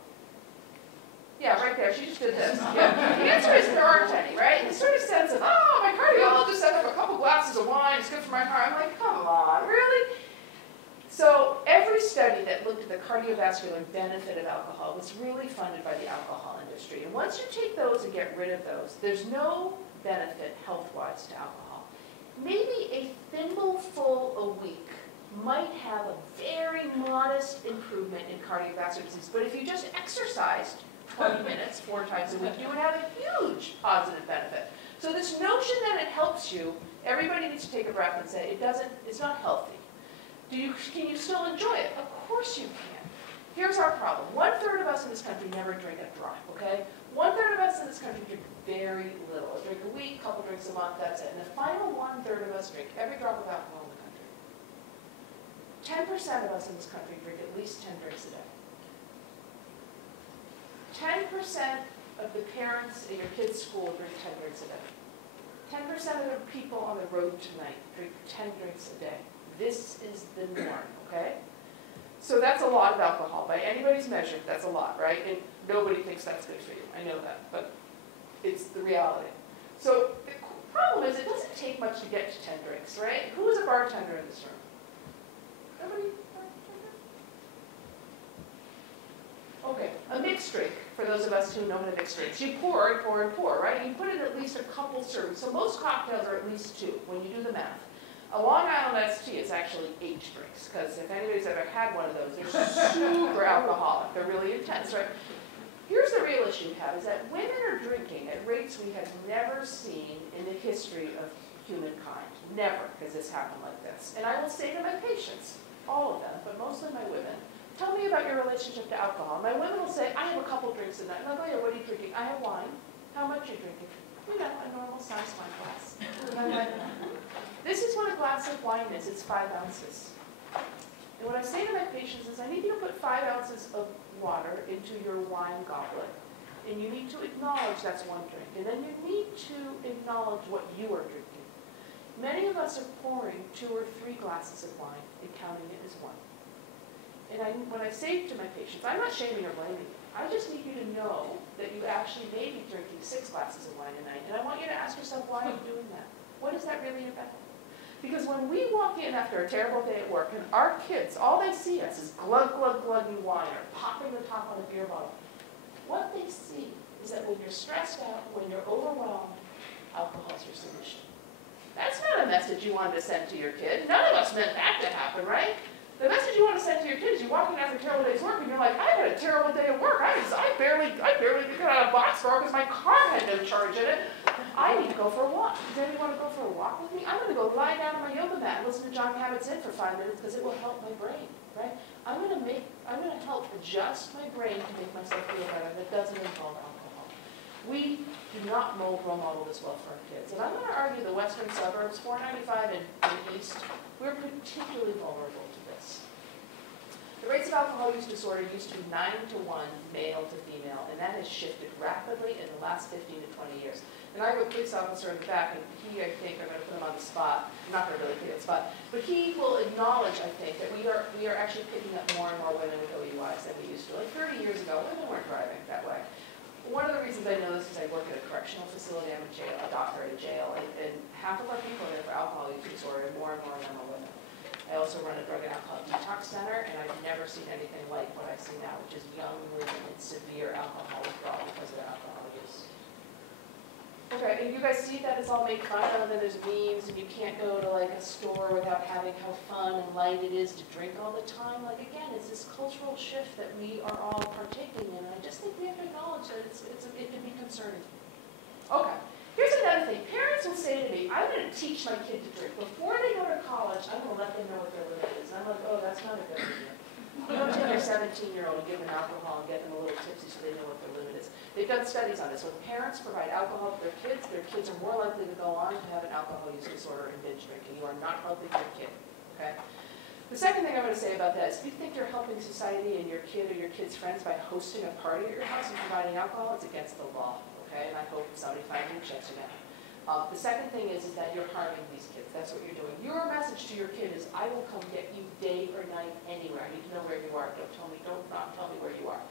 Yeah, right there. She just did this. Yeah. The answer is there aren't any, right? The sort of sense of, oh, my cardiologist said I have a couple glasses of wine. It's good for my heart. I'm like, come on, really? So every study that looked at the cardiovascular benefit of alcohol was really funded by the alcohol industry. And once you take those and get rid of those, there's no benefit health-wise to alcohol. maybe a thimbleful a week might have a very modest improvement in cardiovascular disease. But if you just exercised 20 minutes 4 times a week, you would have a huge positive benefit. So this notion that it helps you, everybody needs to take a breath and say, it's not healthy. Can you still enjoy it? Of course you can. Here's our problem. 1/3 of us in this country never drink a drop, okay? 1/3 of us in this country drink very little. A drink a week, couple drinks a month, that's it. And the final 1/3 of us drink every drop of alcohol in the country. 10% of us in this country drink at least 10 drinks a day. 10% of the parents at your kids' school drink 10 drinks a day. 10% of the people on the road tonight drink 10 drinks a day. This is the norm, okay? So that's a lot of alcohol. By anybody's measure, that's a lot, right? And nobody thinks that's good for you. I know that, but it's the reality. So the problem is it doesn't take much to get to 10 drinks, right? Who is a bartender in this room? Nobody? Okay, a mixed drink, for those of us who know how to mix drinks. You pour and pour and pour, right? You put in at least a couple servings. So most cocktails are at least 2 when you do the math. A Long Island iced tea is actually 8 drinks, because if anybody's ever had one of those, they're super alcoholic. They're really intense, right? Here's the real issue we have, is that women are drinking at rates we have never seen in the history of humankind. Never has this happened like this. And I will say to my patients, all of them, but mostly my women, tell me about your relationship to alcohol. My women will say, I have a couple drinks a night. And I'll go, yeah, what are you drinking? I have wine. How much are you drinking? You know, a normal size wine glass. And I'm like, this is what a glass of wine is. It's 5 ounces. And what I say to my patients is, I need you to put 5 ounces of water into your wine goblet. And you need to acknowledge that's 1 drink. And then you need to acknowledge what you are drinking. Many of us are pouring 2 or 3 glasses of wine and counting it as 1. And when I say to my patients, I'm not shaming or blaming you. I just need you to know that you actually may be drinking 6 glasses of wine a night. And I want you to ask yourself, why are you doing that? What is that really about? Because when we walk in after a terrible day at work and our kids, all they see us is glug, glug, glugging wine or popping the top on a beer bottle, what they see is that when you're stressed out, when you're overwhelmed, alcohol's your solution. That's not a message you wanted to send to your kid. None of us meant that to happen, right? The message you want to send to your kids, you walk in after a terrible day's work and you're like, I had a terrible day at work. I barely get out of Boxborough because my car had no charge in it. I need to go for a walk. Does anybody want to go for a walk with me? I'm going to go lie down on my yoga mat and listen to John Kabat-Zinn for 5 minutes because it will help my brain, right? I'm going to help adjust my brain to make myself feel better. That doesn't involve alcohol. We do not role model this well for our kids. And I'm going to argue the western suburbs, 495 and the east, we're particularly vulnerable to this. The rates of alcohol use disorder used to be 9 to 1 male to female, and that has shifted rapidly in the last 15 to 20 years. And I have a police officer in the back, and he, I think, I'm going to put him on the spot. I'm not going to really put him on the spot, but he will acknowledge, I think, that we are actually picking up more and more women with OUIs than we used to. Like 30 years ago, women weren't driving that way. One of the reasons I know this is I work at a correctional facility. I'm a doctor at a jail, and half of our people are there for alcohol use disorder, and more of them are women. I also run a drug and alcohol detox center, and I've never seen anything like what I see now, which is young women in severe alcohol withdrawal because of their alcohol use. Okay, and you guys see that it's all made fun of, and there's memes, and you can't go to like a store without having how fun and light it is to drink all the time. Like again, it's this cultural shift that we are all partaking in, and I just think we have to acknowledge that it can be concerning. Okay. Here's another thing. Parents will say to me, I'm going to teach my kid to drink. Before they go to college, I'm going to let them know what their limit is. And I'm like, oh, that's not a good idea. You don't take your 17-year-old and give them alcohol and get them a little tipsy so they know what their limit is. They've done studies on this. When parents provide alcohol to their kids are more likely to go on to have an alcohol use disorder and binge drinking. You are not helping your kid. Okay? The second thing I'm going to say about that is if you think you're helping society and your kid or your kid's friends by hosting a party at your house and providing alcohol, it's against the law. Okay, and I hope somebody finally checks you down. The second thing is that you're harming these kids. That's what you're doing. Your message to your kid is, I will come get you day or night anywhere. I need to know where you are. Don't not tell me where you are.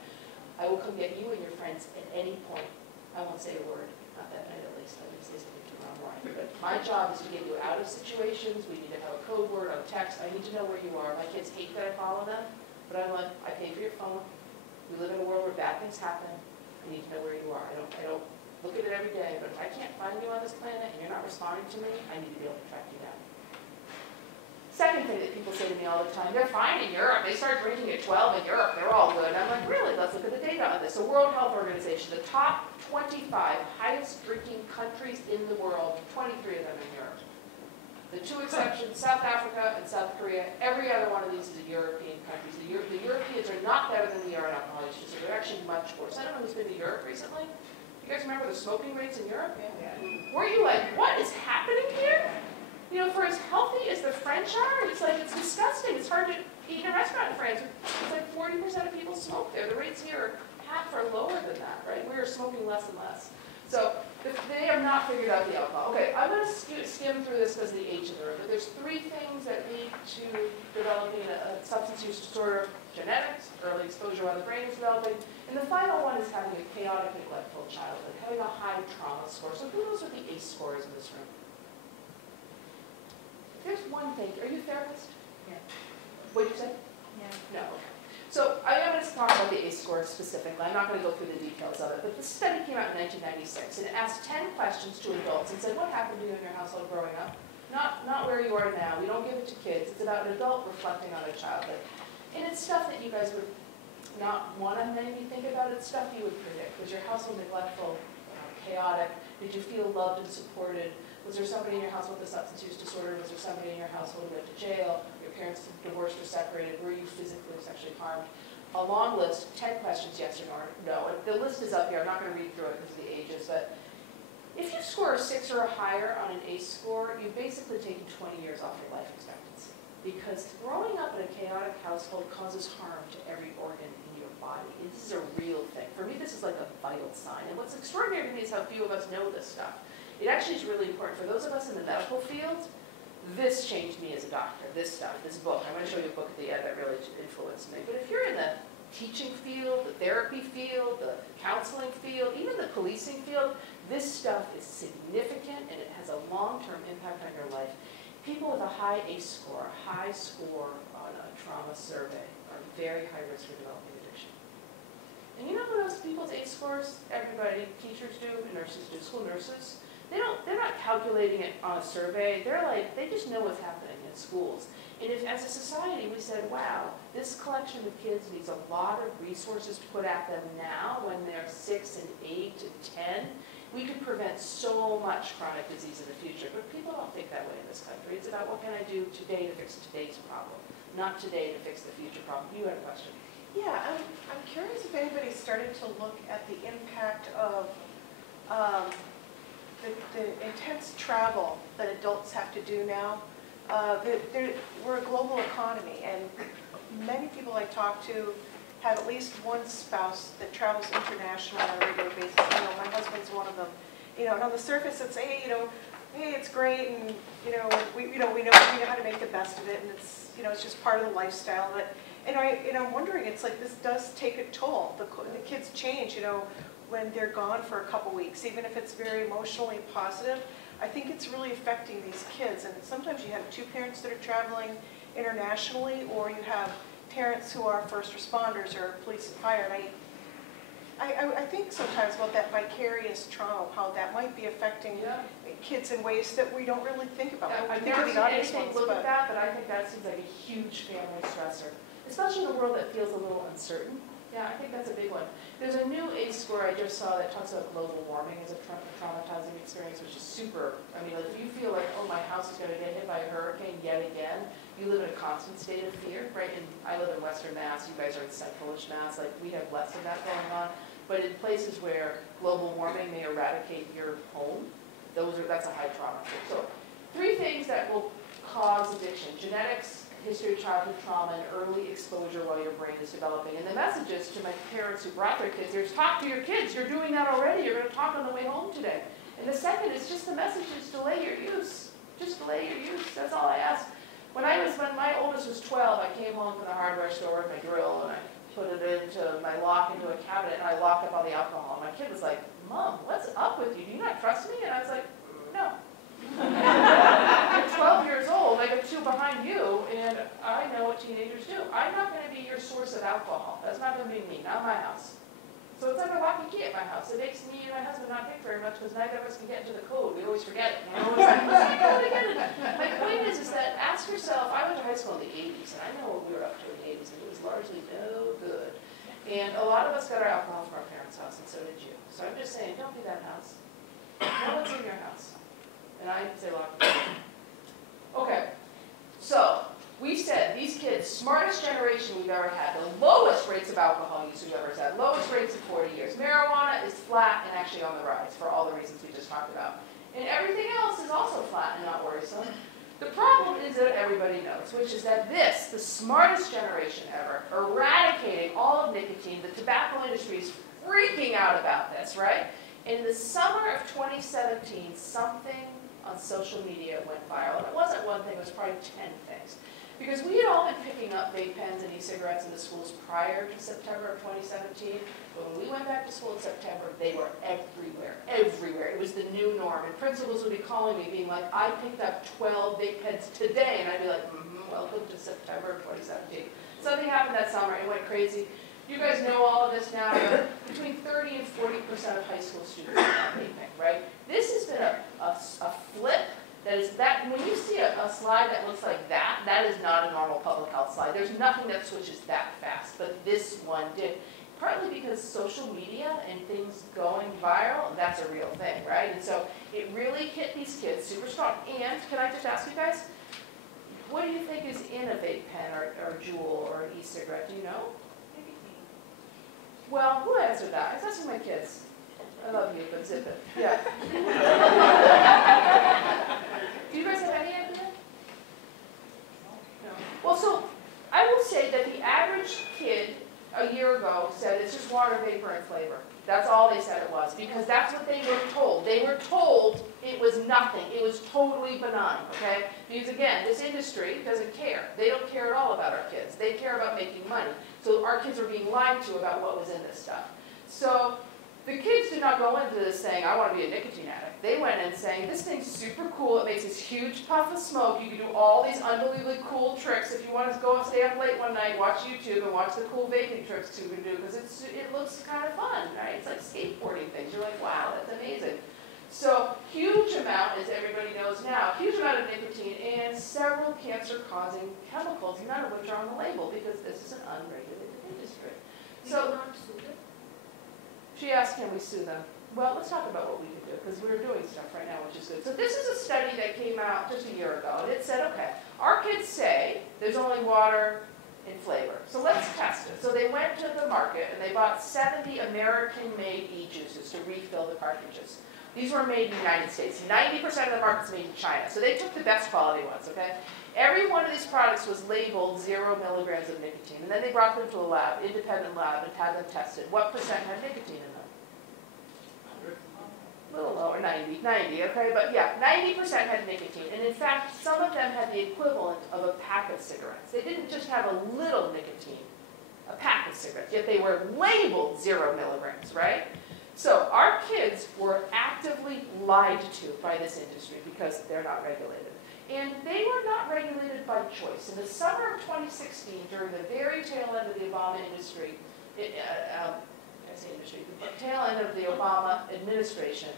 I will come get you and your friends at any point. I won't say a word. Not that night at least. I didn't say something too wrong. But my job is to get you out of situations. We need to have a code word on text. I need to know where you are. My kids hate that I follow them. But I'm like, I pay for your phone. We live in a world where bad things happen. I need to know where you are. look at it every day, but if I can't find you on this planet and you're not responding to me, I need to be able to track you down. Second thing that people say to me all the time, they're fine in Europe. They start drinking at 12 in Europe. They're all good. And I'm like, really? Let's look at the data on this. The World Health Organization, the top 25 highest drinking countries in the world, 23 of them in Europe. The two exceptions, South Africa and South Korea, every other one of these is a European countries. The Europeans are not better than we are in alcohol use, so they're actually much worse. I don't know who's been to Europe recently. You guys remember the smoking rates in Europe? Yeah. Were you like, what is happening here? You know, for as healthy as the French are, it's like, it's disgusting. It's hard to eat in a restaurant in France. It's like 40% of people smoke there. The rates here are half or lower than that, right? We're smoking less and less. So they have not figured out the alcohol. Okay, I'm going to skim through this because of the age in the room, but there's 3 things that lead to developing a substance use disorder: genetics, early exposure while the brain is developing, and the final one is having a chaotic, neglectful childhood, having a high trauma score. So who knows what the ACE score is in this room? There's one thing. Are you a therapist? Yeah. What did you say? Yeah. No. Okay. So I am going to talk about the ACE score specifically. I'm not going to go through the details of it, but this study came out in 1996, and it asked 10 questions to adults and said, what happened to you in your household growing up? Not where you are now. We don't give it to kids. It's about an adult reflecting on their childhood. And it's stuff that you guys would not want to maybe think about. It's stuff you would predict. Was your household neglectful, chaotic? Did you feel loved and supported? Was there somebody in your household with a substance use disorder? Was there somebody in your household who went to jail? Your parents divorced or separated? Were you physically or sexually harmed? A long list, 10 questions, yes or no. The list is up here. I'm not going to read through it because of the ages, but if you score a 6 or higher on an ACE score, you've basically taken 20 years off your life expectancy. Because growing up in a chaotic household causes harm to every organ in your body. This is a real thing. For me, this is like a vital sign. And what's extraordinary to me is how few of us know this stuff. It actually is really important. For those of us in the medical field, this changed me as a doctor, this stuff, this book. I'm going to show you a book at the end that really influenced me. But if you're in the teaching field, the therapy field, the counseling field, even the policing field, this stuff is significant and it has a long-term impact on your life. People with a high ACE score, a high score on a trauma survey, are very high risk for developing addiction. And you know what else people's ACE scores? Everybody, teachers do, nurses do, school nurses. They're not calculating it on a survey. They just know what's happening in schools. And if, as a society, we said, wow, this collection of kids needs a lot of resources to put at them now when they're 6 and 8 and 10, we could prevent so much chronic disease in the future. But people don't think that way in this country. It's about what can I do today to fix today's problem, not today to fix the future problem. You had a question. Yeah, I'm curious if anybody's started to look at the impact of the intense travel that adults have to do now. We're a global economy, and many people I talk to have at least one spouse that travels internationally on a regular basis. My husband's one of them. And on the surface, it's hey, it's great, and we know how to make the best of it, and it's just part of the lifestyle. And I'm wondering, it's like this does take a toll. The kids change, when they're gone for a couple weeks, even if it's very emotionally positive. I think it's really affecting these kids. And sometimes you have 2 parents that are traveling internationally, or you have parents who are first responders or police and fire. And I think sometimes about that vicarious trauma, how that might be affecting kids in ways that we don't really think about. Yeah, I've think never of the seen obvious anything ones, look but at that, but I think that seems like a huge family stressor, especially in a world that feels a little uncertain. Yeah, I think that's a big one. There's a new ACE score I just saw that talks about global warming as a traumatizing experience, which is super. I mean, if you feel like, oh, my house is going to get hit by a hurricane yet again, you live in a constant state of fear, right? And I live in Western Mass. You guys are in Centralish Mass. Like, we have less of that going on. But in places where global warming may eradicate your home, that's a high trauma. So 3 things that will cause addiction: genetics, history of childhood trauma, and early exposure while your brain is developing. And the messages to my parents who brought their kids, there's talk to your kids. You're doing that already. You're going to talk on the way home today. And the second is just the message is delay your use. Just delay your use. That's all I ask. When my oldest was 12, I came home from the hardware store with my drill, and I put it into my lock into a cabinet, and I locked up all the alcohol. And my kid was like, Mom, what's up with you? Do you not trust me? And I was like, no. I'm 12 years old, I got 2 behind you, and I know what teenagers do. I'm not going to be your source of alcohol. That's not going to be me, not my house. So it's like a lock and key at my house. It makes me and my husband not think very much because neither of us can get into the code. We always forget it. We're always like, my point is that ask yourself, I went to high school in the 80s, and I know what we were up to in the 80s, and it was largely no good. And a lot of us got our alcohol from our parents' house, and so did you. So I'm just saying, don't be that house. Know what's in your house. And I say lock and key. Okay, so we've said these kids, smartest generation we've ever had, the lowest rates of alcohol use we've ever had, lowest rates in 40 years. Marijuana is flat and actually on the rise for all the reasons we just talked about. And everything else is also flat and not worrisome. The problem is that everybody knows, which is that this, the smartest generation ever, eradicating all of nicotine, the tobacco industry is freaking out about this, right? In the summer of 2017, something on social media went viral. And it wasn't one thing, it was probably 10 things. Because we had all been picking up vape pens and e-cigarettes in the schools prior to September of 2017. But when we went back to school in September, they were everywhere, everywhere. It was the new norm. And principals would be calling me being like, I picked up 12 vape pens today. And I'd be like, welcome to September of 2017. Something happened that summer, it went crazy. You guys know all of this now. Between 30 and 40% of high school students are vaping, right? This has been a flip. That is that when you see a slide that looks like that, that is not a normal public health slide. There's nothing that switches that fast, but this one did. Partly because social media and things going viral, that's a real thing, right? And so it really hit these kids super strong. And can I just ask you guys, what do you think is in a vape pen or Juul or an e-cigarette? Do you know? Well, who answered that? I was asking my kids. I love you, but zip it. Yeah. Do you guys have any idea? No. Well, so I will say that the average kid a year ago said it's just water, vapor, and flavor. That's all they said it was, because that's what they were told. They were told it was nothing. It was totally benign, okay? Because again, this industry doesn't care. They don't care at all about our kids. They care about making money. So our kids are being lied to about what was in this stuff. So the kids did not go into this saying, I want to be a nicotine addict. They went in saying, this thing's super cool. It makes this huge puff of smoke. You can do all these unbelievably cool tricks. If you want to go and stay up late one night, watch YouTube and watch the cool vaping tricks you can do, because it looks kind of fun, right? It's like skateboarding things. You're like, wow, that's amazing. So huge amount, as everybody knows now, huge amount of nicotine and several cancer-causing chemicals, none of which are on the label, because this is an unregulated industry. So she asked, can we sue them? Well, let's talk about what we can do, because we're doing stuff right now, which is good. So this is a study that came out just a year ago, and it said, okay, our kids say there's only water and flavor. So let's test it. So they went to the market, and they bought 70 American-made e-juices to refill the cartridges. These were made in the United States. 90% of the market's made in China. So they took the best quality ones, okay? Every one of these products was labeled 0 milligrams of nicotine. And then they brought them to a lab, independent lab, and had them tested. What percent had nicotine in them? A little lower, 90, okay? But yeah, 90% had nicotine. And in fact, some of them had the equivalent of a pack of cigarettes. They didn't just have a little nicotine, a pack of cigarettes, yet they were labeled 0 milligrams, right? So our kids were actively lied to by this industry because they're not regulated. And they were not regulated by choice. In the summer of 2016, during the very tail end of the Obama industry, the tail end of the Obama administration,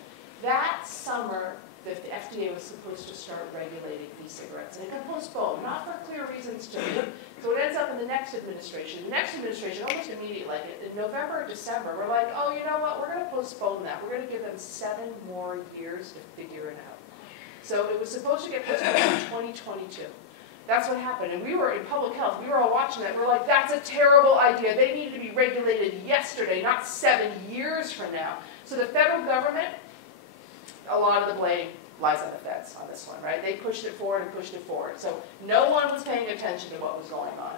that summer the FDA was supposed to start regulating e-cigarettes. And it got postponed, not for clear reasons to me. So it ends up in the next administration. The next administration, almost immediately, like in November or December, we're like, oh, you know what, we're going to postpone that. We're going to give them 7 more years to figure it out. So it was supposed to get postponed in 2022. That's what happened. And we were in public health. We were all watching that. We're like, that's a terrible idea. They needed to be regulated yesterday, not 7 years from now. So the federal government, a lot of the blame lies on the feds on this one, right? They pushed it forward and pushed it forward. So no one was paying attention to what was going on.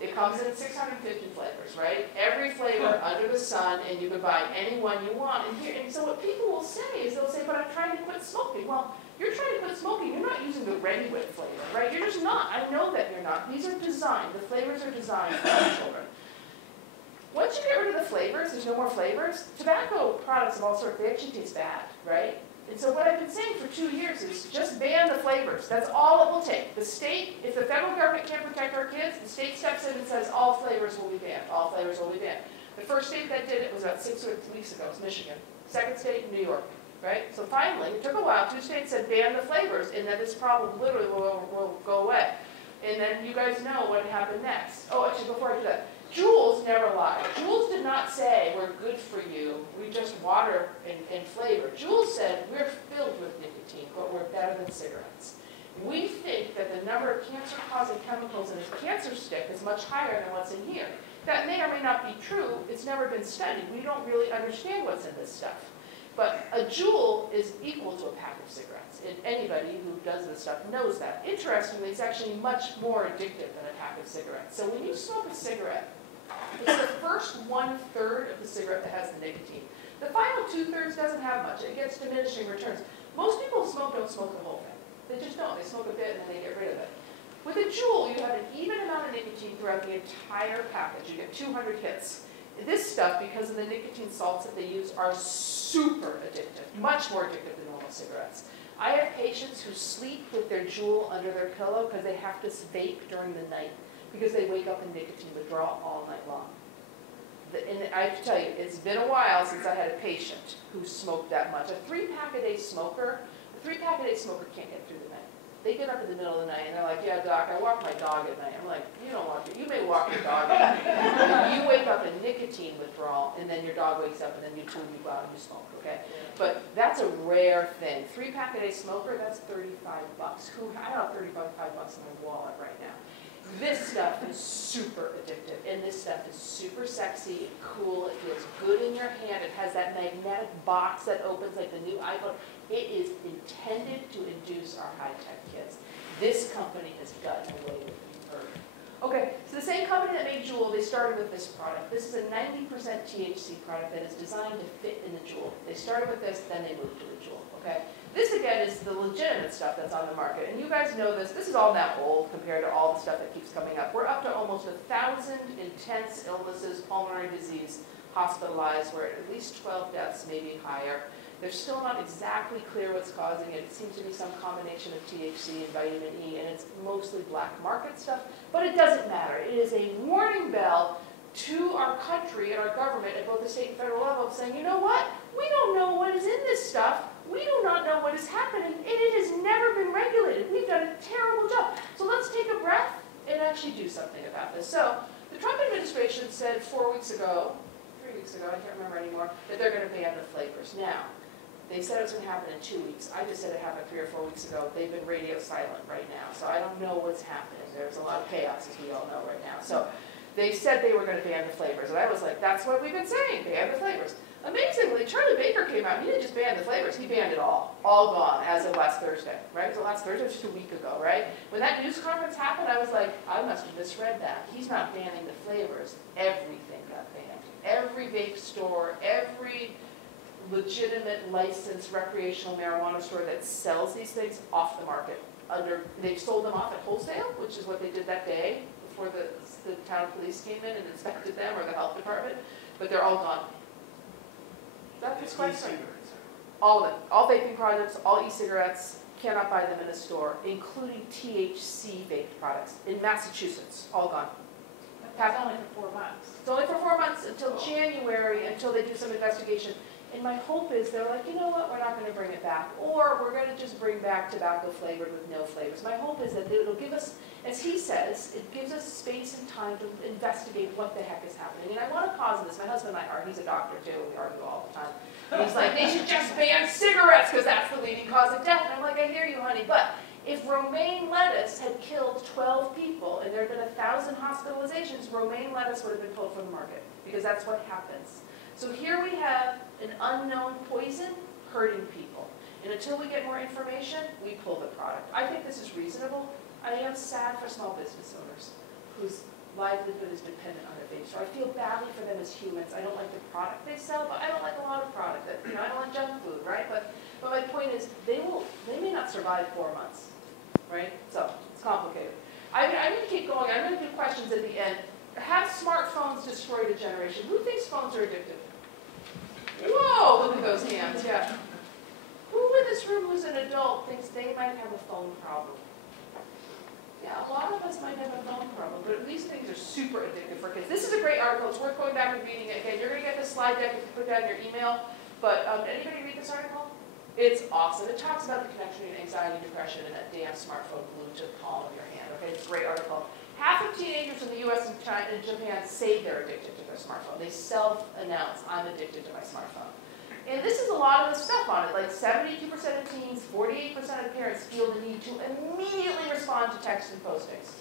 It comes in 650 flavors, right? Every flavor under the sun, and you can buy any one you want. And so what people will say is they'll say, but I'm trying to quit smoking. Well, you're trying to quit smoking. You're not using the Redwood flavor, right? You're just not. I know that you're not. These are designed. The flavors are designed for our children. Once you get rid of the flavors, there's no more flavors. Tobacco products of all sorts, they actually taste bad, right? And so what I've been saying for 2 years is just ban the flavors. That's all it will take. The state, if the federal government can't protect our kids, the state steps in and says all flavors will be banned. All flavors will be banned. The first state that did it was about 6 weeks ago, it was Michigan. Second state, New York, right? So finally, it took a while, 2 states said ban the flavors, and then this problem literally will go away. And then you guys know what happened next. Oh, actually, before I do that, Juuls never lied. Juuls did not say, we're good for you, we just water and flavor. Juuls said, we're filled with nicotine, but we're better than cigarettes. We think that the number of cancer-causing chemicals in a cancer stick is much higher than what's in here. That may or may not be true. It's never been studied. We don't really understand what's in this stuff. But a Juul is equal to a pack of cigarettes. And anybody who does this stuff knows that. Interestingly, it's actually much more addictive than a pack of cigarettes. So when you smoke a cigarette, it's the first 1/3 of the cigarette that has the nicotine. The final 2/3 doesn't have much. It gets diminishing returns. Most people who smoke don't smoke the whole thing. They just don't. They smoke a bit and then they get rid of it. With a Juul, you have an even amount of nicotine throughout the entire package. You get 200 hits. This stuff, because of the nicotine salts that they use, are super addictive, much more addictive than normal cigarettes. I have patients who sleep with their Juul under their pillow because they have to vape during the night because they wake up in nicotine withdrawal all night long. And I have to tell you, it's been a while since I had a patient who smoked that much. A 3-pack-a-day smoker, can't get through the night. They get up in the middle of the night and they're like, yeah, doc, I walk my dog at night. I'm like, you don't walk it. You may walk your dog at night. You wake up in nicotine withdrawal and then your dog wakes up and then you go out and you smoke, okay? But that's a rare thing. 3-pack-a-day smoker, that's $35. I don't have $35 in my wallet right now. This stuff is super addictive, and this stuff is super sexy and cool. It feels good in your hand. It has that magnetic box that opens like the new iPhone. It is intended to induce our high-tech kids. This company has gotten away with murder. Okay, so the same company that made Juul, they started with this product. This is a 90% THC product that is designed to fit in the Juul. They started with this, then they moved to the Juul, okay? This, again, is the legitimate stuff that's on the market. And you guys know this. This is all now old compared to all the stuff that keeps coming up. We're up to almost 1,000 intense illnesses, pulmonary disease, hospitalized. We're at least 12 deaths, maybe higher. They're still not exactly clear what's causing it. It seems to be some combination of THC and vitamin E, and it's mostly black market stuff. But it doesn't matter. It is a warning bell to our country and our government at both the state and federal level saying, you know what? We don't know what is in this stuff. We do not know what is happening, and it has never been regulated. We've done a terrible job. So let's take a breath and actually do something about this. So the Trump administration said 4 weeks ago, 3 weeks ago, I can't remember anymore, that they're going to ban the flavors. Now, they said it was going to happen in 2 weeks. I just said it happened 3 or 4 weeks ago. They've been radio silent right now, so I don't know what's happening. There's a lot of chaos, as we all know right now. So they said they were going to ban the flavors, and I was like, that's what we've been saying, ban the flavors. Amazingly, Charlie Baker came out, he didn't just ban the flavors, he banned it all gone as of last Thursday, right? So last Thursday was just a week ago, right? When that news conference happened, I was like, I must have misread that. He's not banning the flavors, everything got banned. Every vape store, every legitimate licensed recreational marijuana store that sells these things off the market. They've sold them off at wholesale, which is what they did that day before the town police came in and inspected them, or the health department, but they're all gone. That's quite simple. All of it. All vaping products, all e-cigarettes, cannot buy them in a store, including THC vaped products. In Massachusetts, all gone. That's only for 4 months. It's only for 4 months until January, until they do some investigation. And my hope is they're like, you know what, we're not going to bring it back. Or we're going to just bring back tobacco flavored with no flavors. My hope is that it'll give us, as he says, it gives us space and time to investigate what the heck is happening. And I want to pause this. My husband and I are, he's a doctor too, we argue all the time. And he's like, they should just ban cigarettes because that's the leading cause of death. And I'm like, I hear you, honey, but if romaine lettuce had killed 12 people and there had been 1,000 hospitalizations, romaine lettuce would have been pulled from the market because that's what happens. So here we have an unknown poison hurting people. And until we get more information, we pull the product. I think this is reasonable. I am sad for small business owners whose livelihood is dependent on their vape. So I feel badly for them as humans. I don't like the product they sell, but I don't like a lot of product. I don't like junk food, right? But my point is, they may not survive 4 months, right? So it's complicated. I'm going to keep going. I'm going to do questions at the end. Have smartphones destroyed a generation? Who thinks phones are addictive? Whoa, look at those hands, yeah. Who in this room who's an adult thinks they might have a phone problem? Yeah, a lot of us might have a phone problem, but these things are super addictive for kids. This is a great article. It's worth going back and reading it again. You're going to get the slide deck if you put that in your email. But anybody read this article? It's awesome. It talks about the connection between anxiety, depression, and that damn smartphone glued to the palm of your hand. Okay, it's a great article. Half of teenagers in the U.S. and China and Japan say they're addicted to their smartphone. They self-announce, I'm addicted to my smartphone. And this is a lot of the stuff on it, like 72% of teens, 48% of parents feel the need to immediately respond to text and postings.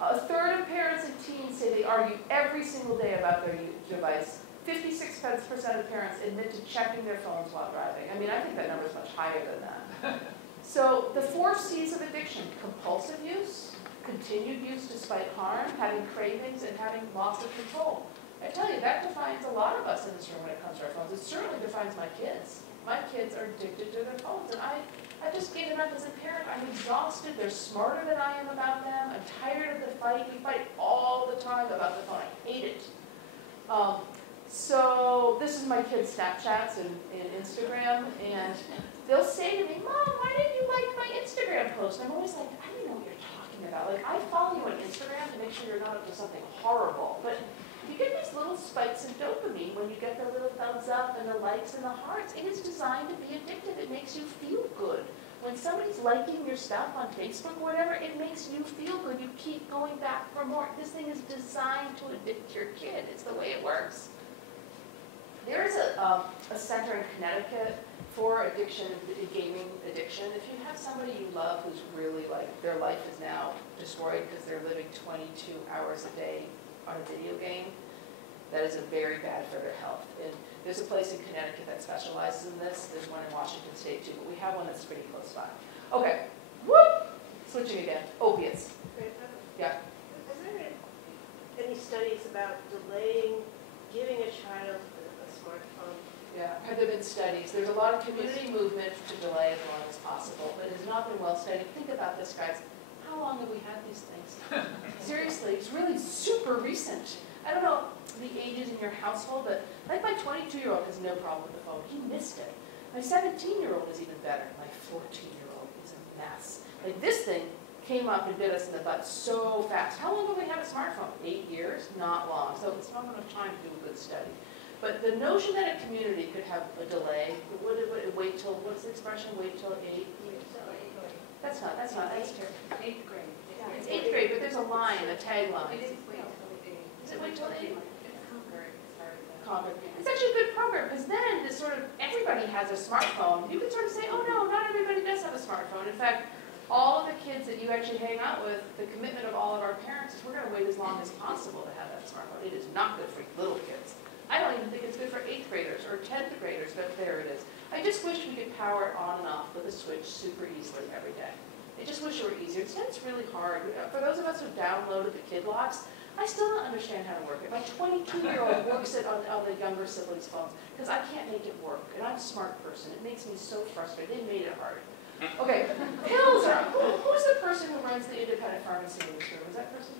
A third of parents and teens say they argue every single day about their device. 56% of parents admit to checking their phones while driving. I mean, I think that number is much higher than that. So the 4 C's of addiction: compulsive use, continued use despite harm, having cravings, and having loss of control. I tell you, that defines a lot of us in this room when it comes to our phones. It certainly defines my kids. My kids are addicted to their phones, and I just gave it up as a parent. I'm exhausted. They're smarter than I am about them. I'm tired of the fight. We fight all the time about the phone. I hate it. So this is my kids' Snapchats and Instagram, and they'll say to me, Mom, why didn't you like my Instagram post? And I'm always like, I don't know what you're talking about. Like, I follow you on Instagram to make sure you're not up to something horrible. But you get these little spikes of dopamine when you get the little thumbs up and the likes and the hearts. It is designed to be addictive. It makes you feel good. When somebody's liking your stuff on Facebook or whatever, it makes you feel good. You keep going back for more. This thing is designed to addict your kid. It's the way it works. There's a center in Connecticut for addiction, gaming addiction. If you have somebody you love who's really like, their life is now destroyed because they're living 22 hours a day on a video game, that is very bad for their health. And there's a place in Connecticut that specializes in this. There's one in Washington State too, but we have one that's pretty close by. Okay, whoop! Switching again, opiates. Yeah? Is there any studies about delaying giving a child a smartphone? Yeah, have there been studies? There's a lot of community movement to delay as long as possible, but it has not been well studied. Think about this, guys. How long have we had these things? Seriously, it's really super recent. I don't know the ages in your household, but like my 22-year-old has no problem with the phone. He missed it. My 17-year-old is even better. My 14-year-old is a mess. Like this thing came up and bit us in the butt so fast. How long have we had a smartphone? 8 years? Not long. So it's not enough time to do a good study. But the notion that a community could have a delay, wait till, what's the expression, wait till 8? That's terrible. 8th grade. Yeah, it's 8th grade, but there's a line, a tagline. It is wait till 8. Is it wait till 8? Concord. It's actually a good program, because then this sort of, everybody has a smartphone. You can sort of say, oh no, not everybody does have a smartphone. In fact, all of the kids that you actually hang out with, the commitment of all of our parents is we're going to wait as long as possible to have that smartphone. It is not good for little kids. I don't even think it's good for 8th graders or 10th graders, but there it is. I just wish we could power it on and off with a switch super easily every day. I just wish it were easier. Instead, it's really hard. For those of us who downloaded the kid locks, I still don't understand how to work it. My 22-year-old works it on the younger siblings' phones because I can't make it work. And I'm a smart person. It makes me so frustrated. They made it hard. Okay, pills are, who's the person who runs the independent pharmacy in this room? Is that person?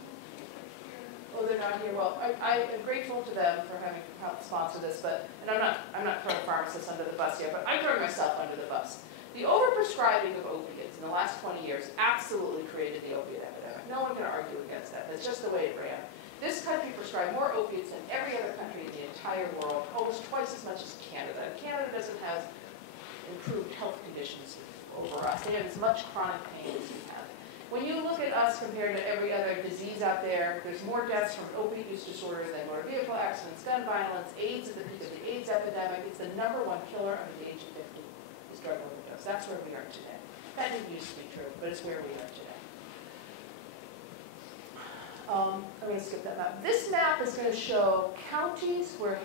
Oh, they're not here. Well, I am grateful to them for having helped sponsor this, and I'm not throwing pharmacists under the bus here, but I'm throwing myself under the bus. The overprescribing of opiates in the last 20 years absolutely created the opiate epidemic. No one can argue against that. That's just the way it ran. This country prescribed more opiates than every other country in the entire world, almost twice as much as Canada. And Canada doesn't have improved health conditions over us. They have as much chronic pain as we have. When you look at us compared to every other disease out there, there's more deaths from opiate use disorder than motor vehicle accidents, gun violence, AIDS at the peak of the AIDS epidemic. It's the #1 killer under the age of 50 is drug overdose. That's where we are today. That didn't used to be true, but it's where we are today. I'm going to skip that map. This map is going to show counties where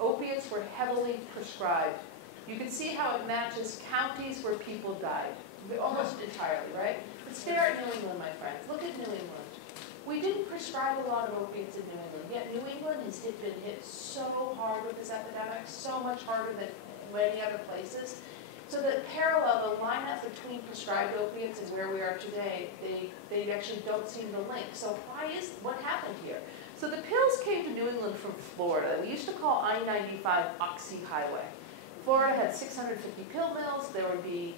opiates were heavily prescribed. You can see how it matches counties where people died, almost entirely, right? But stare at New England, my friends. Look at New England. We didn't prescribe a lot of opiates in New England, yet New England has been hit so hard with this epidemic, so much harder than many other places. So the parallel, the lineup between prescribed opiates and where we are today, they actually don't seem to link. So what happened here? So the pills came to New England from Florida. We used to call I-95 Oxy Highway. Florida had 650 pill mills. There would be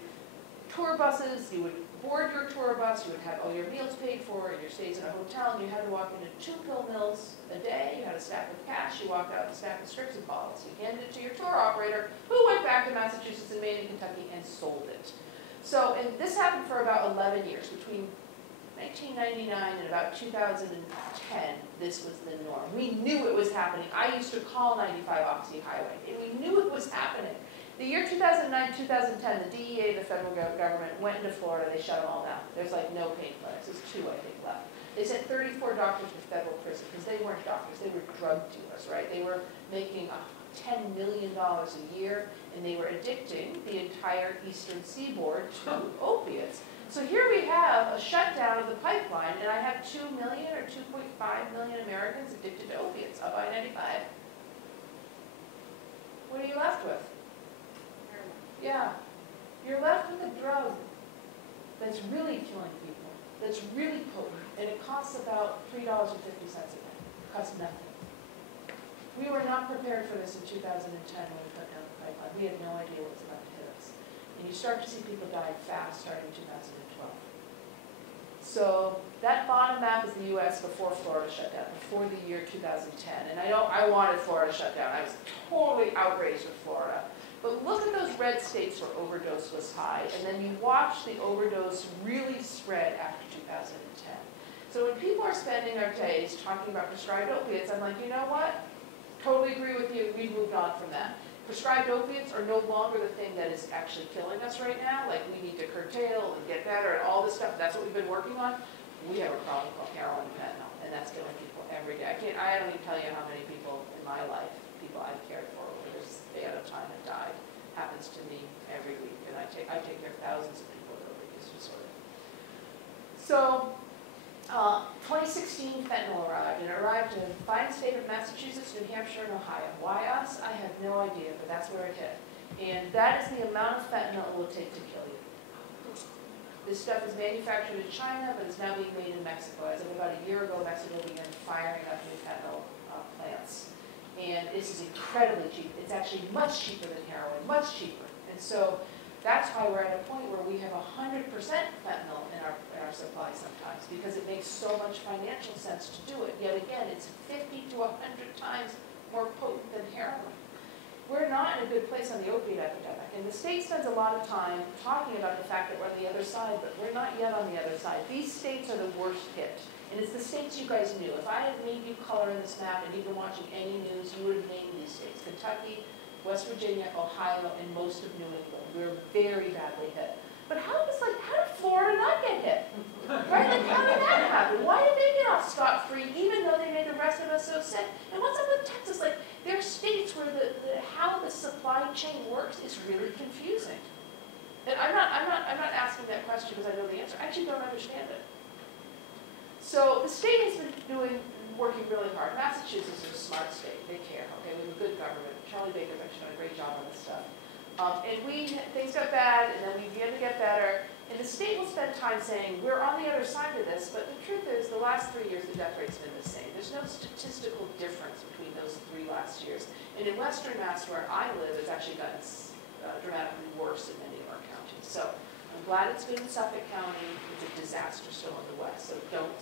tour buses. You would board your tour bus, you would have all your meals paid for, and your stays in a hotel, and you had to walk into 2 pill mills a day, you had a stack of cash, you walked out with a stack of strips and bottles. You handed it to your tour operator, who went back to Massachusetts and Maine and Kentucky and sold it. So, and this happened for about 11 years, between 1999 and about 2010, this was the norm. We knew it was happening. I used to call 95 Oxy Highway, and we knew it was happening. The year 2009, 2010, the DEA, the federal government, went into Florida. They shut them all down. There's like no pain clinics. There's 2, I think, left. They sent 34 doctors to federal prison because they weren't doctors. They were drug dealers, right? They were making $10 million a year, and they were addicting the entire eastern seaboard to opiates. So here we have a shutdown of the pipeline, and I have 2 million or 2.5 million Americans addicted to opiates up I-95. What are you left with? Yeah, you're left with a drug that's really killing people, that's really potent, and it costs about $3.50 a day. It costs nothing. We were not prepared for this in 2010 when we put down the pipeline. We had no idea what was about to hit us. And you start to see people die fast starting in 2012. So that bottom map is the US before Florida shut down, before the year 2010. And I wanted Florida shut down. I was totally outraged with Florida. But look at those red states where overdose was high, and then you watch the overdose really spread after 2010. So when people are spending their days talking about prescribed opiates, I'm like, you know what? Totally agree with you. We've moved on from that. Prescribed opiates are no longer the thing that is actually killing us right now. Like, we need to curtail and get better and all this stuff. That's what we've been working on. We have a problem called heroin and fentanyl, and that's killing people every day. I don't even tell you how many people in my life, people I've cared for over this span of time have died. Happens to me every week, and I take care of thousands of people with opioid use disorder. So, 2016 fentanyl arrived, and it arrived in the fine state of Massachusetts, New Hampshire, and Ohio. Why us? I have no idea, but that's where it hit. And that is the amount of fentanyl it will take to kill you. This stuff is manufactured in China, but it's now being made in Mexico. As of about a year ago, Mexico began firing up new fentanyl plants. And this is incredibly cheap. It's actually much cheaper than heroin, much cheaper. And so that's why we're at a point where we have 100% fentanyl in our supply sometimes, because it makes so much financial sense to do it. Yet again, it's 50 to 100 times more potent than heroin. We're not in a good place on the opiate epidemic. And the state spends a lot of time talking about the fact that we're on the other side, but we're not yet on the other side. These states are the worst hit. And it's the states you guys knew. If I had made you color in this map and you've been watching any news, you would have named these states: Kentucky, West Virginia, Ohio, and most of New England. We were very badly hit. But how did Florida not get hit? Right? Like, how did that happen? Why did they get off scot-free, even though they made the rest of us so sick? And what's up with Texas? Like, there are states where how the supply chain works is really confusing. And I'm not asking that question because I know the answer. I actually don't understand it. So the state has been working really hard. Massachusetts is a smart state. They care. Okay, we have a good government. Charlie Baker's actually done a great job on this stuff. And things got bad, and then we began to get better. And the state will spend time saying, we're on the other side of this, but the truth is, the last 3 years, the death rate's been the same. There's no statistical difference between those 3 last years. And in Western Mass, where I live, it's actually gotten dramatically worse in many of our counties. So I'm glad it's been in Suffolk County. It's a disaster still in the West. So don't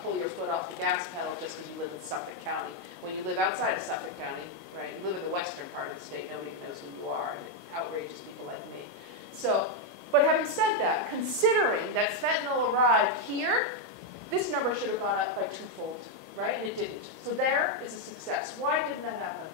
pull your foot off the gas pedal just because you live in Suffolk County. When you live outside of Suffolk County, right, you live in the western part of the state, nobody knows who you are, and it outrages people like me. So, but having said that, considering that fentanyl arrived here, this number should have gone up by 2-fold, right? And it didn't. So there is a success. Why didn't that happen?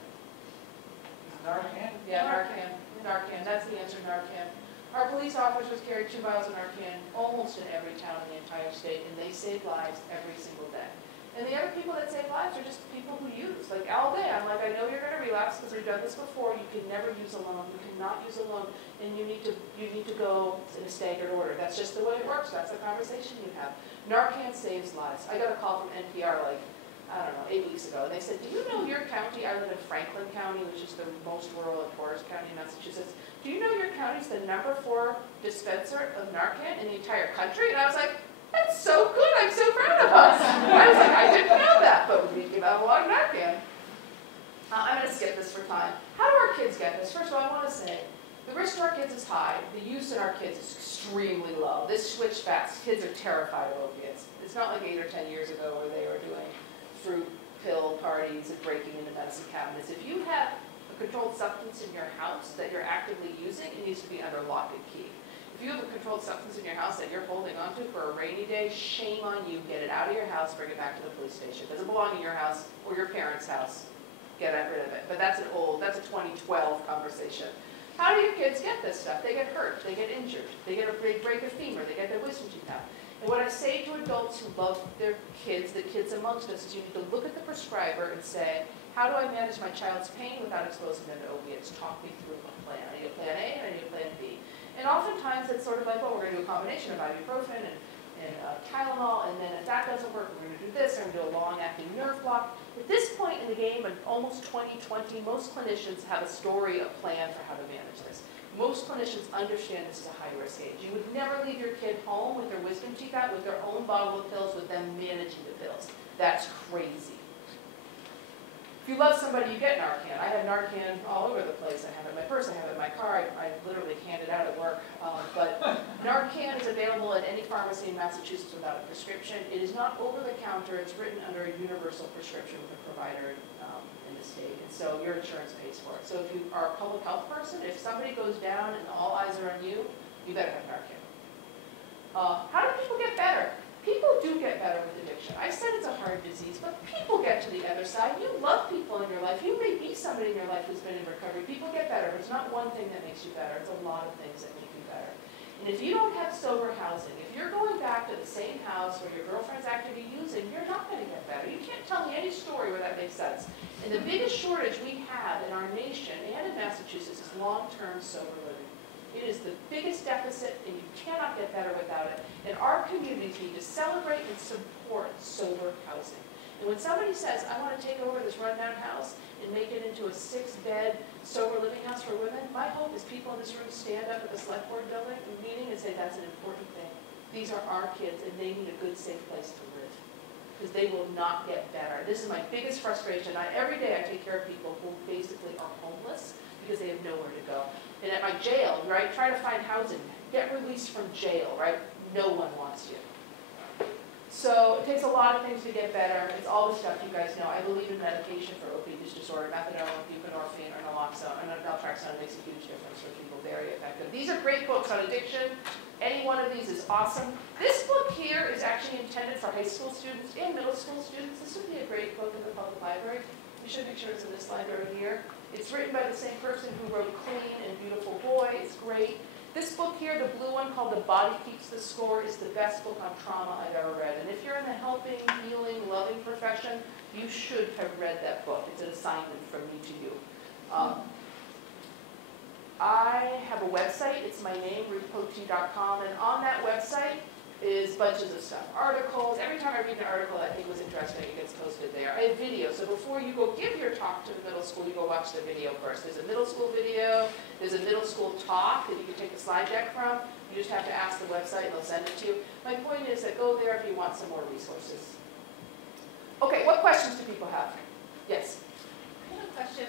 Narcan? Yeah, Narcan. That's the answer, Narcan. Our police officers carry 2 vials of Narcan almost in every town in the entire state, and they save lives every single day. And the other people that save lives are just people who use. Like all day, I'm like, I know you're going to relapse because we've done this before. You can never use alone. You cannot use alone, and you need to go in a staggered order. That's just the way it works. That's the conversation you have. Narcan saves lives. I got a call from NPR like, I don't know, 8 weeks ago, and they said, do you know your county? I live in Franklin County, which is the most rural and poorest county in Massachusetts. Do you know your county's the #4 dispenser of Narcan in the entire country? And I was like, that's so good. I'm so proud of us. I was like, I didn't know that, but we give out a lot of Narcan. I'm going to skip this for time. How do our kids get this? First of all, I want to say, The risk to our kids is high. The use in our kids is extremely low. This switch fast, kids are terrified of opiates. It's not like 8 or 10 years ago where they were doing fruit pill parties and breaking into medicine cabinets. If you have a controlled substance in your house that you're actively using, it needs to be under lock and key. If you have a controlled substance in your house that you're holding onto for a rainy day, shame on you. Get it out of your house, bring it back to the police station. It doesn't belong in your house or your parents' house. Get rid of it. But that's a 2012 conversation. How do your kids get this stuff? They get hurt, they get injured, they break a femur, they get their wisdom teeth out. And what I say to adults who love their kids, the kids amongst us, is you need to look at the prescriber and say, how do I manage my child's pain without exposing them to opiates? Talk me through a plan. I need a plan A and I need a plan B. And oftentimes it's sort of like, well, we're going to do a combination of ibuprofen and Tylenol, and then if that doesn't work, we're going to do this, we're going to do a long-acting nerve block. At this point in the game, in almost 2020, most clinicians have a story, a plan for how to manage this. Most clinicians understand this is a high-risk age. You would never leave your kid home with their wisdom teeth out with their own bottle of pills with them managing the pills. That's crazy. If you love somebody, you get Narcan. I have Narcan all over the place. I have it in my purse, I have it in my car, I literally hand it out at work. But Narcan is available at any pharmacy in Massachusetts without a prescription. It is not over the counter, it's written under a universal prescription with a provider in the state. And so your insurance pays for it. So if you are a public health person, if somebody goes down and all eyes are on you, you better have Narcan. How do people get better? People do get better with addiction. I said it's a hard disease, but people get to the other side. You love people in your life. You may be somebody in your life who's been in recovery. People get better. There's not one thing that makes you better. It's a lot of things that make you better. And if you don't have sober housing, if you're going back to the same house where your girlfriend's actively using, you're not going to get better. You can't tell me any story where that makes sense. And the biggest shortage we have in our nation and in Massachusetts is long-term sober living. It is the biggest deficit, and you cannot get better without it. And our communities need to celebrate and support sober housing. And when somebody says, I want to take over this rundown house and make it into a 6-bed sober living house for women, my hope is people in this room stand up at the select board building meeting and say, that's an important thing. These are our kids, and they need a good, safe place to live. Because they will not get better. This is my biggest frustration. Every day I take care of people who basically are homeless because they have nowhere to go. And at my jail, right, try to find housing, get released from jail, right? No one wants you. So it takes a lot of things to get better. It's all the stuff you guys know. I believe in medication for opioid use disorder, methadone, buprenorphine, or naloxone, and naltrexone makes a huge difference for people, very effective. These are great books on addiction. Any one of these is awesome. This book here is actually intended for high school students and middle school students. This would be a great book in the public library. We should make sure it's in this library here. It's written by the same person who wrote Clean and Beautiful Boy. It's great. This book here, the blue one called The Body Keeps the Score, is the best book on trauma I've ever read. And if you're in the helping, healing, loving profession, you should have read that book. It's an assignment from me to you. I have a website. It's my name, ruthpotee.com. And on that website is bunches of stuff. Articles. Every time I read an article I think was interesting, it gets posted there. I have video. So before you go give your talk to the middle school, you go watch the video first. There's a middle school video. There's a middle school talk that you can take a slide deck from. You just have to ask the website and they'll send it to you. My point is that go there if you want some more resources. Okay, what questions do people have? Yes? I have a question.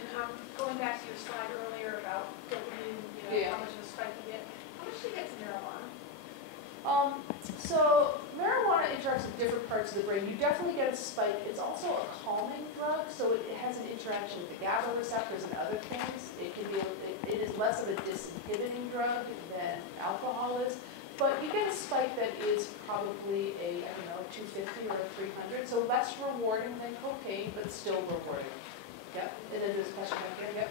Going back to your slide earlier about dopamine, how much of a spike you get. How much do you get from marijuana? So marijuana interacts with different parts of the brain. You definitely get a spike. It's also a calming drug, so it has an interaction with the GABA receptors and other things. It can be, it is less of a disinhibiting drug than alcohol is, but you get a spike that is probably a, I don't know, 250 or a 300, so less rewarding than cocaine, but still rewarding. Yep. And then there's a question right here. Yep.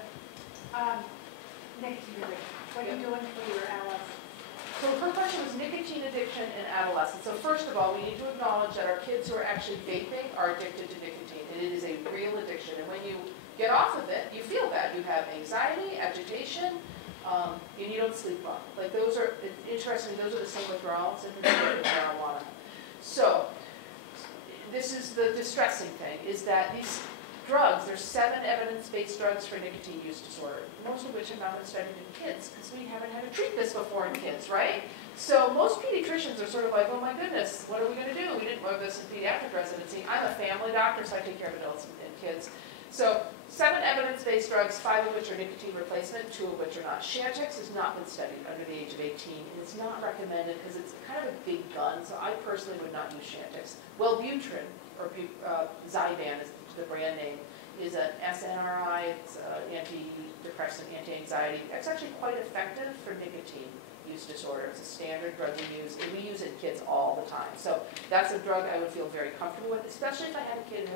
Nicotine addiction. What are you doing for your adolescents? So the first question was nicotine addiction in adolescence. So first of all, we need to acknowledge that our kids who are actually vaping are addicted to nicotine, and it is a real addiction. And when you get off of it, you feel bad. You have anxiety, agitation, and you don't sleep well. Like those are, interestingly, those are the same withdrawal symptoms with marijuana. So this is the distressing thing, is that these drugs, there's 7 evidence-based drugs for nicotine use disorder, most of which have not been studied in kids because we haven't had to treat this before in kids, right? So most pediatricians are sort of like, oh my goodness, what are we going to do? We didn't learn this in pediatric residency. I'm a family doctor, so I take care of adults and kids. So 7 evidence-based drugs, 5 of which are nicotine replacement, 2 of which are not. Chantix has not been studied under the age of 18, and it's not recommended because it's kind of a big gun, so I personally would not use Chantix. Wellbutrin, or Zyban is the brand name, is an SNRI, it's an antidepressant, anti-anxiety. It's actually quite effective for nicotine use disorder. It's a standard drug we use, and we use it in kids all the time. So that's a drug I would feel very comfortable with, especially if I had a kid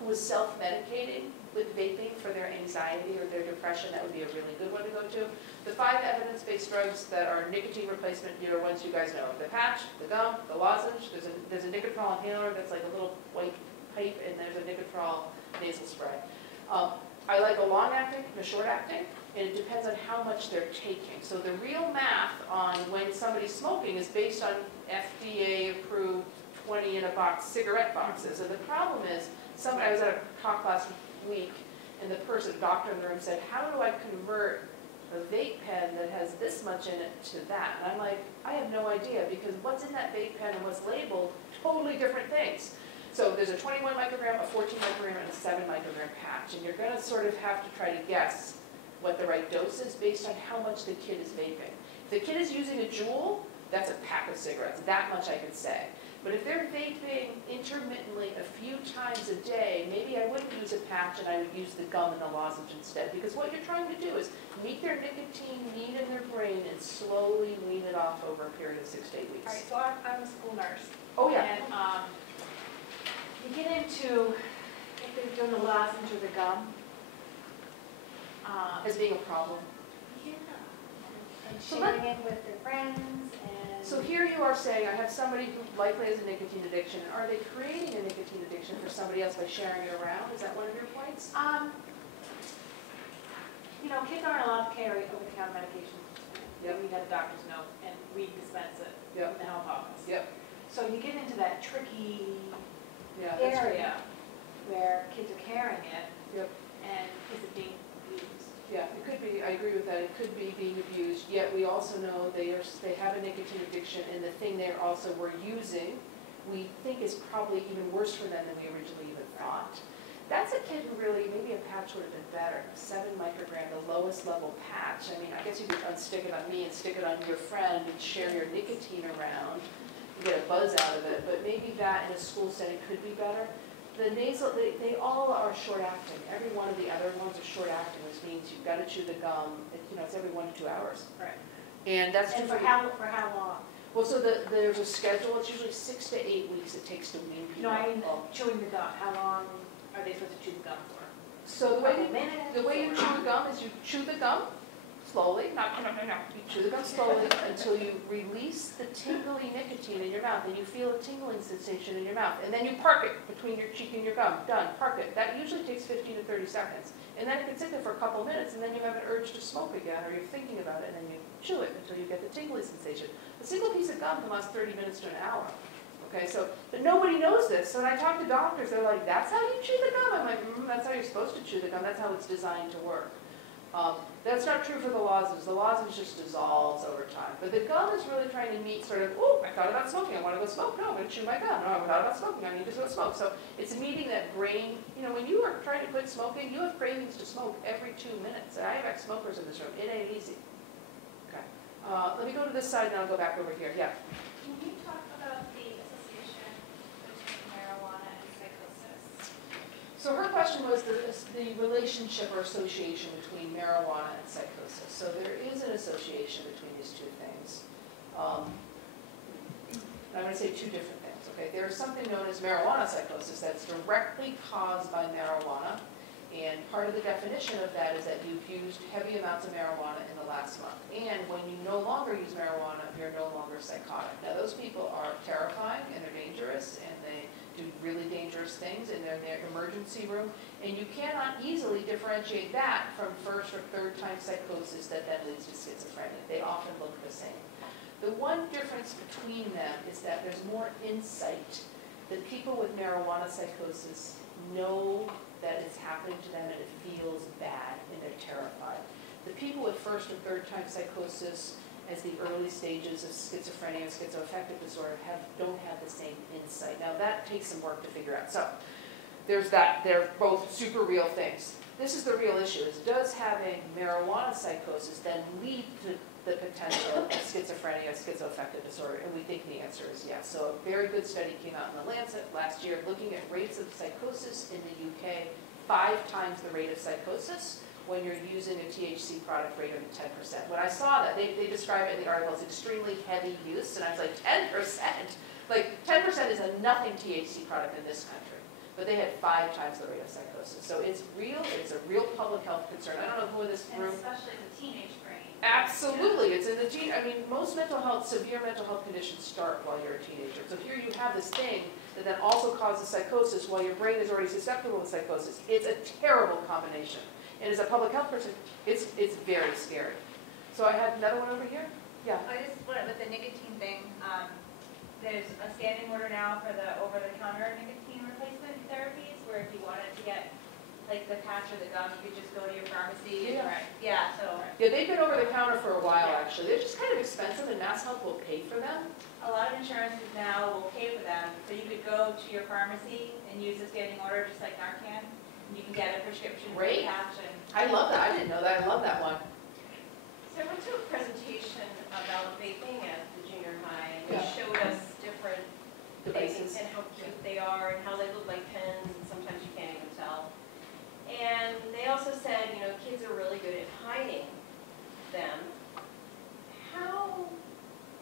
who was self-medicating with vaping for their anxiety or their depression. That would be a really good one to go to. The 5 evidence-based drugs that are nicotine replacement, are ones you guys know. The patch, the gum, the lozenge. There's a Nicotrol inhaler that's like a little white pipe, and there's a Nicotrol nasal spray. I like a long-acting and a short-acting, and it depends on how much they're taking. So the real math on when somebody's smoking is based on FDA-approved 20-in-a-box cigarette boxes. And the problem is, I was at a talk last week, and the doctor in the room said, how do I convert a vape pen that has this much in it to that? And I'm like, I have no idea, because what's in that vape pen and what's labeled, totally different things. So there's a 21 microgram, a 14 microgram, and a 7 microgram patch. And you're going to sort of have to try to guess what the right dose is based on how much the kid is vaping. If the kid is using a Juul, that's a pack of cigarettes. That much I can say. But if they're vaping intermittently a few times a day, maybe I wouldn't use a patch and I would use the gum and the lozenge instead. Because what you're trying to do is meet their nicotine need in their brain and slowly wean it off over a period of 6 to 8 weeks. All right, so I'm a school nurse. Oh, yeah. And you get into, if they're doing the lozenge or the gum. As being a problem. Yeah. And So sharing it with their friends and. So here you are saying, I have somebody who likely has a nicotine addiction. Are they creating a nicotine addiction for somebody else by sharing it around? Is that one of your points? Kids aren't allowed to carry over-the-counter medications. Yep. We have a doctor's note and we dispense it Yep. in the health office. Yep. So you get into that tricky Yeah, that's right. area where kids are carrying it. Yep. And is it being abused? Yeah, it could be, I agree with that, it could be being abused, yet we also know they have a nicotine addiction, and the thing they also were using, we think is probably even worse for them than we originally even thought. That's a kid who really, maybe a patch would have been better. 7 microgram, the lowest level patch. I mean, I guess you could unstick it on me and stick it on your friend and share your nicotine around, and get a buzz out of it, but maybe that in a school setting could be better. The nasal, they all are short-acting. Every one of the other ones are short-acting, which means you've got to chew the gum. It's every 1 to 2 hours. Right. And that's And true for how long? Well, so there's a schedule. It's usually 6 to 8 weeks it takes to wean people. No, I mean off. chewing the gum. How long are they supposed to chew the gum for? So Couple minutes? the way you chew the gum is you chew the gum slowly. No. You chew the gum slowly until you release the tingly nicotine in your mouth, and you feel a tingling sensation in your mouth. And then you park it between your cheek and your gum. Done. Park it. That usually takes 15 to 30 seconds. And then it can sit there for a couple minutes, and then you have an urge to smoke again, or you're thinking about it, and then you chew it until you get the tingly sensation. A single piece of gum can last 30 minutes to an hour. Okay, but nobody knows this. So when I talk to doctors, they're like, that's how you chew the gum? I'm like, that's how you're supposed to chew the gum. That's how it's designed to work. That's not true for the lozenge. The lozenge just dissolves over time. But the gum is really trying to meet sort of, oh, I thought about smoking. I want to go smoke. No, I'm going to chew my gum. No, I thought about smoking. I need to go smoke. So it's meeting that brain. When you are trying to quit smoking, you have cravings to smoke every 2 minutes. And I have ex-smokers in this room. It ain't easy. Okay. Let me go to this side, and I'll go back over here. Yeah. Can you talk about the association between marijuana and psychosis? So her question was the relationship or association between marijuana and psychosis. So there is an association between these two things. I'm going to say 2 different things. Okay, there is something known as marijuana psychosis that's directly caused by marijuana, and part of the definition of that is that you've used heavy amounts of marijuana in the last month. And when you no longer use marijuana, you're no longer psychotic. Now those people are terrifying and they're dangerous and they do really dangerous things and they're in their emergency room. And you cannot easily differentiate that from first or third time psychosis that then leads to schizophrenia. They often look the same. The one difference between them is that there's more insight. The people with marijuana psychosis know that it's happening to them and it feels bad and they're terrified. The people with first or third time psychosis as the early stages of schizophrenia and schizoaffective disorder don't have the same insight. Now that takes some work to figure out. So there's that, they're both super real things. This is the real issue, is does having marijuana psychosis then lead to the potential of schizophrenia, schizoaffective disorder? And we think the answer is yes. So a very good study came out in the Lancet last year looking at rates of psychosis in the UK, 5 times the rate of psychosis when you're using a THC product greater than 10%. When I saw that, they describe it in the article as extremely heavy use, and I was like, 10%? Like 10% is a nothing THC product in this country. But they had 5 times the rate of psychosis. So it's real, it's a real public health concern. I don't know who in this And room. especially the teenage brain. Absolutely, it's in the teen. I mean, most mental health, severe mental health conditions start while you're a teenager. So here you have this thing that then also causes psychosis while your brain is already susceptible to psychosis. It's a terrible combination. And as a public health person, it's very scary. So I had another one over here. Yeah. I just wanted, with the nicotine thing, there's a standing order now for the over-the-counter nicotine replacement therapies, where if you wanted to get like the patch or the gum, you could just go to your pharmacy. Yeah. Right. Yeah, so Yeah, they've been over the counter for a while, actually. They're just kind of expensive, and MassHealth will pay for them. a lot of insurances now will pay for them. So you could go to your pharmacy and use a standing order, just like Narcan, and you can get a prescription for the Great. patch. And I love that. I didn't know that. I love that one. So I went to a presentation about vaping at the junior high, and they Yeah. showed us different Devices. things and how cute they are and how they look like pens, and sometimes you can't even tell. And they also said, you know, kids are really good at hiding them. How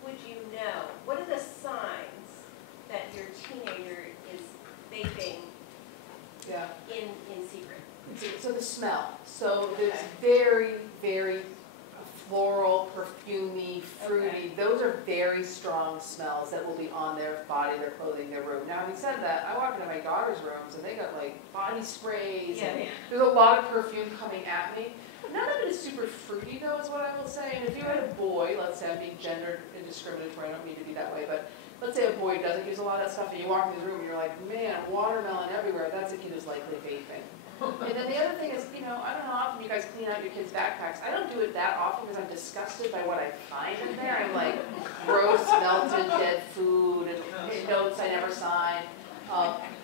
would you know? What are the signs that your teenager is vaping Yeah. in secret? So the smell. So there's very, very floral, perfumey, fruity. Okay. Those are very strong smells that will be on their body, their clothing, their room. Now, having said that, I walk into my daughter's rooms and they got like body sprays. And there's a lot of perfume coming at me. None of it is super fruity though, is what I will say. And if you had a boy, let's say I'm being gender indiscriminatory, I don't mean to be that way, but let's say a boy doesn't use a lot of that stuff and you walk in the room and you're like, man, watermelon everywhere, that's a kid who's likely vaping. And then the other thing is, you know, I don't know how often you guys clean out your kids' backpacks. I don't do it that often because I'm disgusted by what I find in there. I'm like, gross, melted, dead food, and notes I never signed.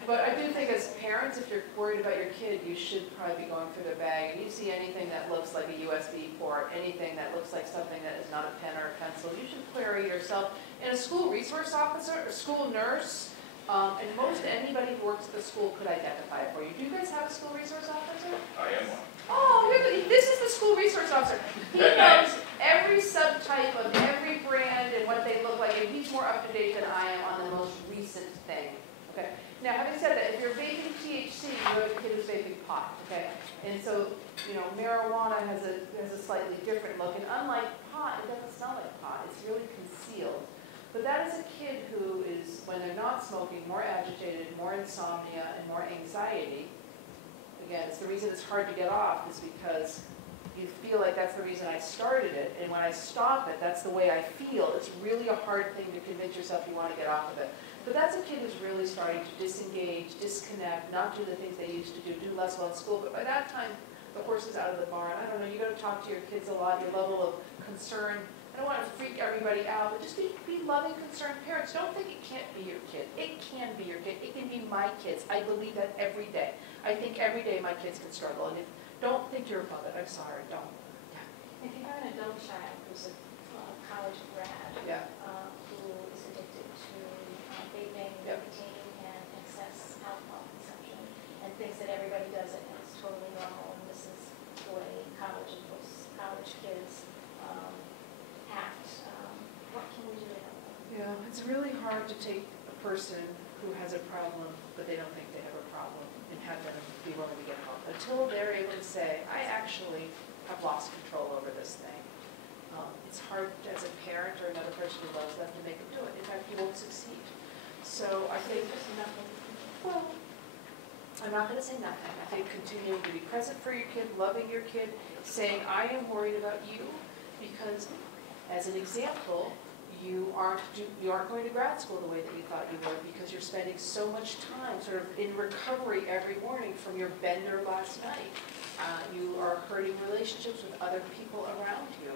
But I do think as parents, if you're worried about your kid, you should probably be going through their bag. And you see anything that looks like a USB port, anything that looks like something that is not a pen or a pencil, you should query yourself. And a school resource officer, a school nurse, and most anybody who works at the school could identify it for you. Do you guys have a school resource officer? I am one. Oh, this is the school resource officer. He knows every subtype of every brand and what they look like, and he's more up to date than I am on the most recent thing. Okay. Now, having said that, if you're vaping THC, you have a kid who's vaping pot. Okay. And so, you know, marijuana has a slightly different look, and unlike pot, it doesn't smell like pot. It's really concealed. But that is a kid who is, when they're not smoking, more agitated, more insomnia, and more anxiety. Again, it's the reason it's hard to get off is because you feel like that's the reason I started it, and when I stop it, that's the way I feel. It's really a hard thing to convince yourself you want to get off of it. But that's a kid who's really starting to disengage, disconnect, not do the things they used to do less well in school. But by that time, the horse is out of the barn. I don't know, you got to talk to your kids a lot, your level of concern. I don't want to freak everybody out, but just be loving, concerned parents. Don't think it can't be your kid. It can be your kid. It can be my kids. I believe that every day. I think every day my kids can struggle. And don't think you're above it. I'm sorry. Don't. Yeah. If you have an adult child who's a college grad who is addicted to vaping, nicotine, and excess alcohol consumption, and thinks that everybody does it and it's totally normal, and this is the way college and post-college kids act, what can we do to help them? Yeah, it's really hard to take a person who has a problem, but they don't think they have a problem, and have them be willing to get help until they're able to say, I actually have lost control over this thing. It's hard as a parent or another person who loves them to make them do it. In fact, you won't succeed. So I think, well, I'm not going to say nothing. I think continuing to be present for your kid, loving your kid, saying, I am worried about you, because as an example, you aren't going to grad school the way that you thought you would, because you're spending so much time sort of in recovery every morning from your bender last night. You are hurting relationships with other people around you.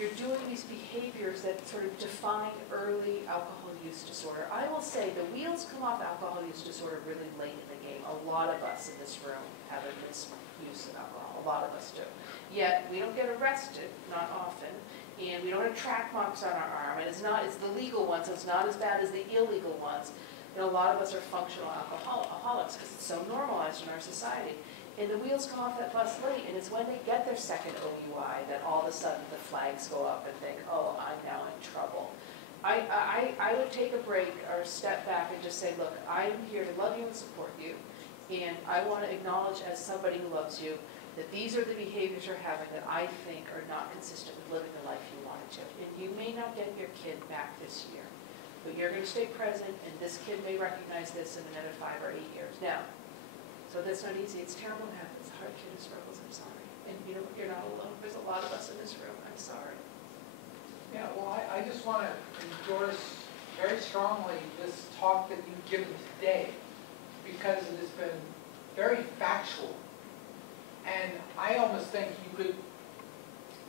You're doing these behaviors that sort of define early alcohol use disorder. I will say the wheels come off alcohol use disorder really late in the game. a lot of us in this room have a misuse of alcohol, a lot of us do. Yet, we don't get arrested, not often, and we don't have track marks on our arm, and it's the legal ones, so it's not as bad as the illegal ones. And a lot of us are functional alcoholics because it's so normalized in our society. And the wheels come off that bus late, and it's when they get their second OUI that all of a sudden the flags go up and think, oh, I'm now in trouble. I would take a break or step back and just say, look, I'm here to love you and support you, and I want to acknowledge as somebody who loves you that these are the behaviors you're having that I think are not consistent with living the life you wanted to. And you may not get your kid back this year, but you're going to stay present, and this kid may recognize this in another 5 or 8 years. Now, so that's not easy. It's terrible to have this hard kid who struggles. I'm sorry. And you know, you're not alone. There's a lot of us in this room. I'm sorry. Yeah, well, I just want to endorse very strongly this talk that you've given today, because it has been very factual. And I almost think you could,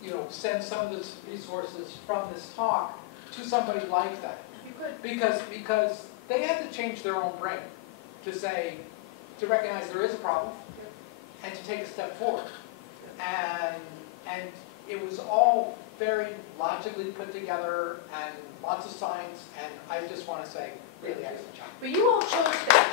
you know, send some of the resources from this talk to somebody like that. You could. Because they had to change their own brain to say, to recognize there is a problem, and to take a step forward. And it was all very logically put together, and lots of science, and I just want to say, really excellent job. But you all chose that.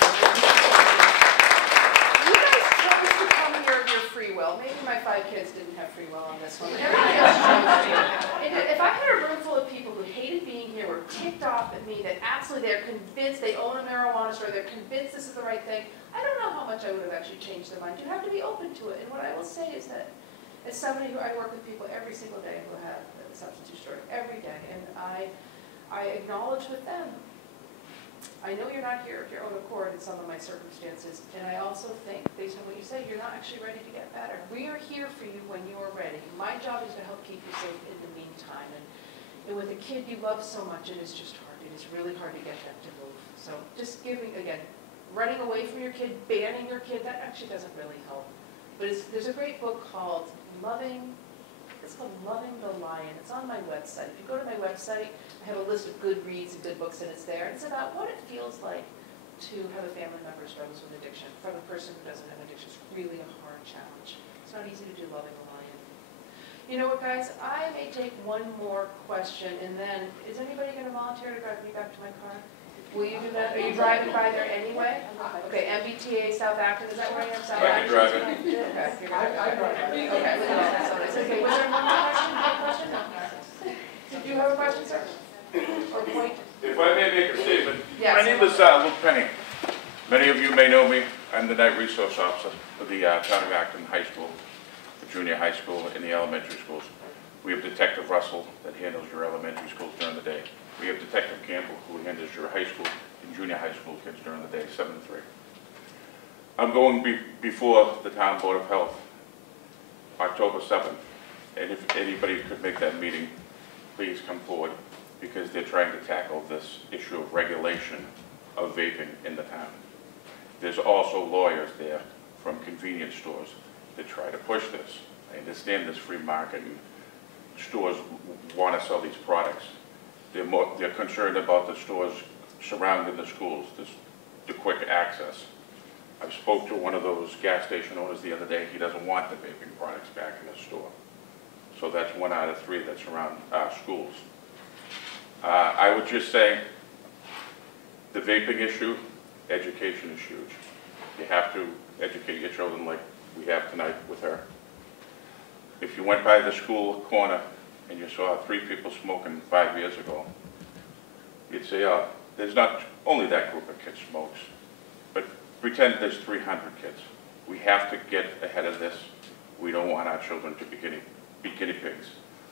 You guys chose to come here of your free will. Maybe my 5 kids didn't have free will on this one. Everybody else chose to. And if I had a room full of people who hated being here, were ticked off at me, that absolutely they're convinced they own a marijuana store, they're convinced this is the right thing, I don't know how much I would have actually changed their mind. You have to be open to it. And what I will say is that as somebody who I work with people every single day who have a substance use story, every day, and I acknowledge with them, I know you're not here of your own accord in some of my circumstances, and I also think, based on what you say, you're not actually ready to get better. We are here for you when you are ready. My job is to help keep you safe in the meantime. And with a kid you love so much, it is just hard. It is really hard to get them to move. So just giving, again, running away from your kid, banning your kid, that actually doesn't really help. But there's a great book called Loving the Lion. It's on my website. If you go to my website, I have a list of good reads and good books, and it's there. And it's about what it feels like to have a family member who struggles with addiction. From a person who doesn't have addiction, it's really a hard challenge. It's not easy to do Loving the Lion. You know what, guys? I may take one more question, and then, is anybody going to volunteer to drive me back to my car? Will you do that? Are you driving by there anyway? Okay, MBTA South Acton, is that where I am? South I can drive it. Okay, you're I driving. drive. Okay, look at all that. So it's okay. Was there one more question? No. Did you have a question, sir? Or point? If I may make a statement. Yes. My name is Luke Penny. Many of you may know me. I'm the night resource officer for the town of Acton High School, the junior high school, and the elementary schools. We have Detective Russell that handles your elementary schools during the day. We have Detective Campbell, who handles your high school and junior high school kids during the day, 7 to 3. I'm going before the Town Board of Health, October 7th. And if anybody could make that meeting, please come forward, because they're trying to tackle this issue of regulation of vaping in the town. There's also lawyers there from convenience stores that try to push this. I understand this free market, and stores want to sell these products. They're concerned about the stores surrounding the schools, the quick access. I spoke to one of those gas station owners the other day. He doesn't want the vaping products back in his store. So that's 1 out of 3 that's around our schools. I would just say the vaping issue, education is huge. You have to educate your children like we have tonight with her. If you went by the school corner and you saw 3 people smoking 5 years ago, you'd say, oh, there's not only that group of kids smokes, but pretend there's 300 kids. We have to get ahead of this. We don't want our children to be guinea pigs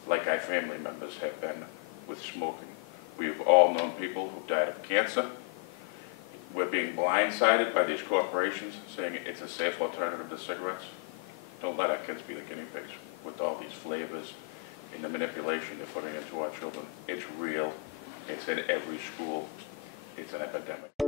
like our family members have been with smoking. We've all known people who've died of cancer. We're being blindsided by these corporations saying it's a safe alternative to cigarettes. Don't let our kids be the guinea pigs with all these flavors and the manipulation they're putting into our children. It's real. It's in every school. It's an epidemic.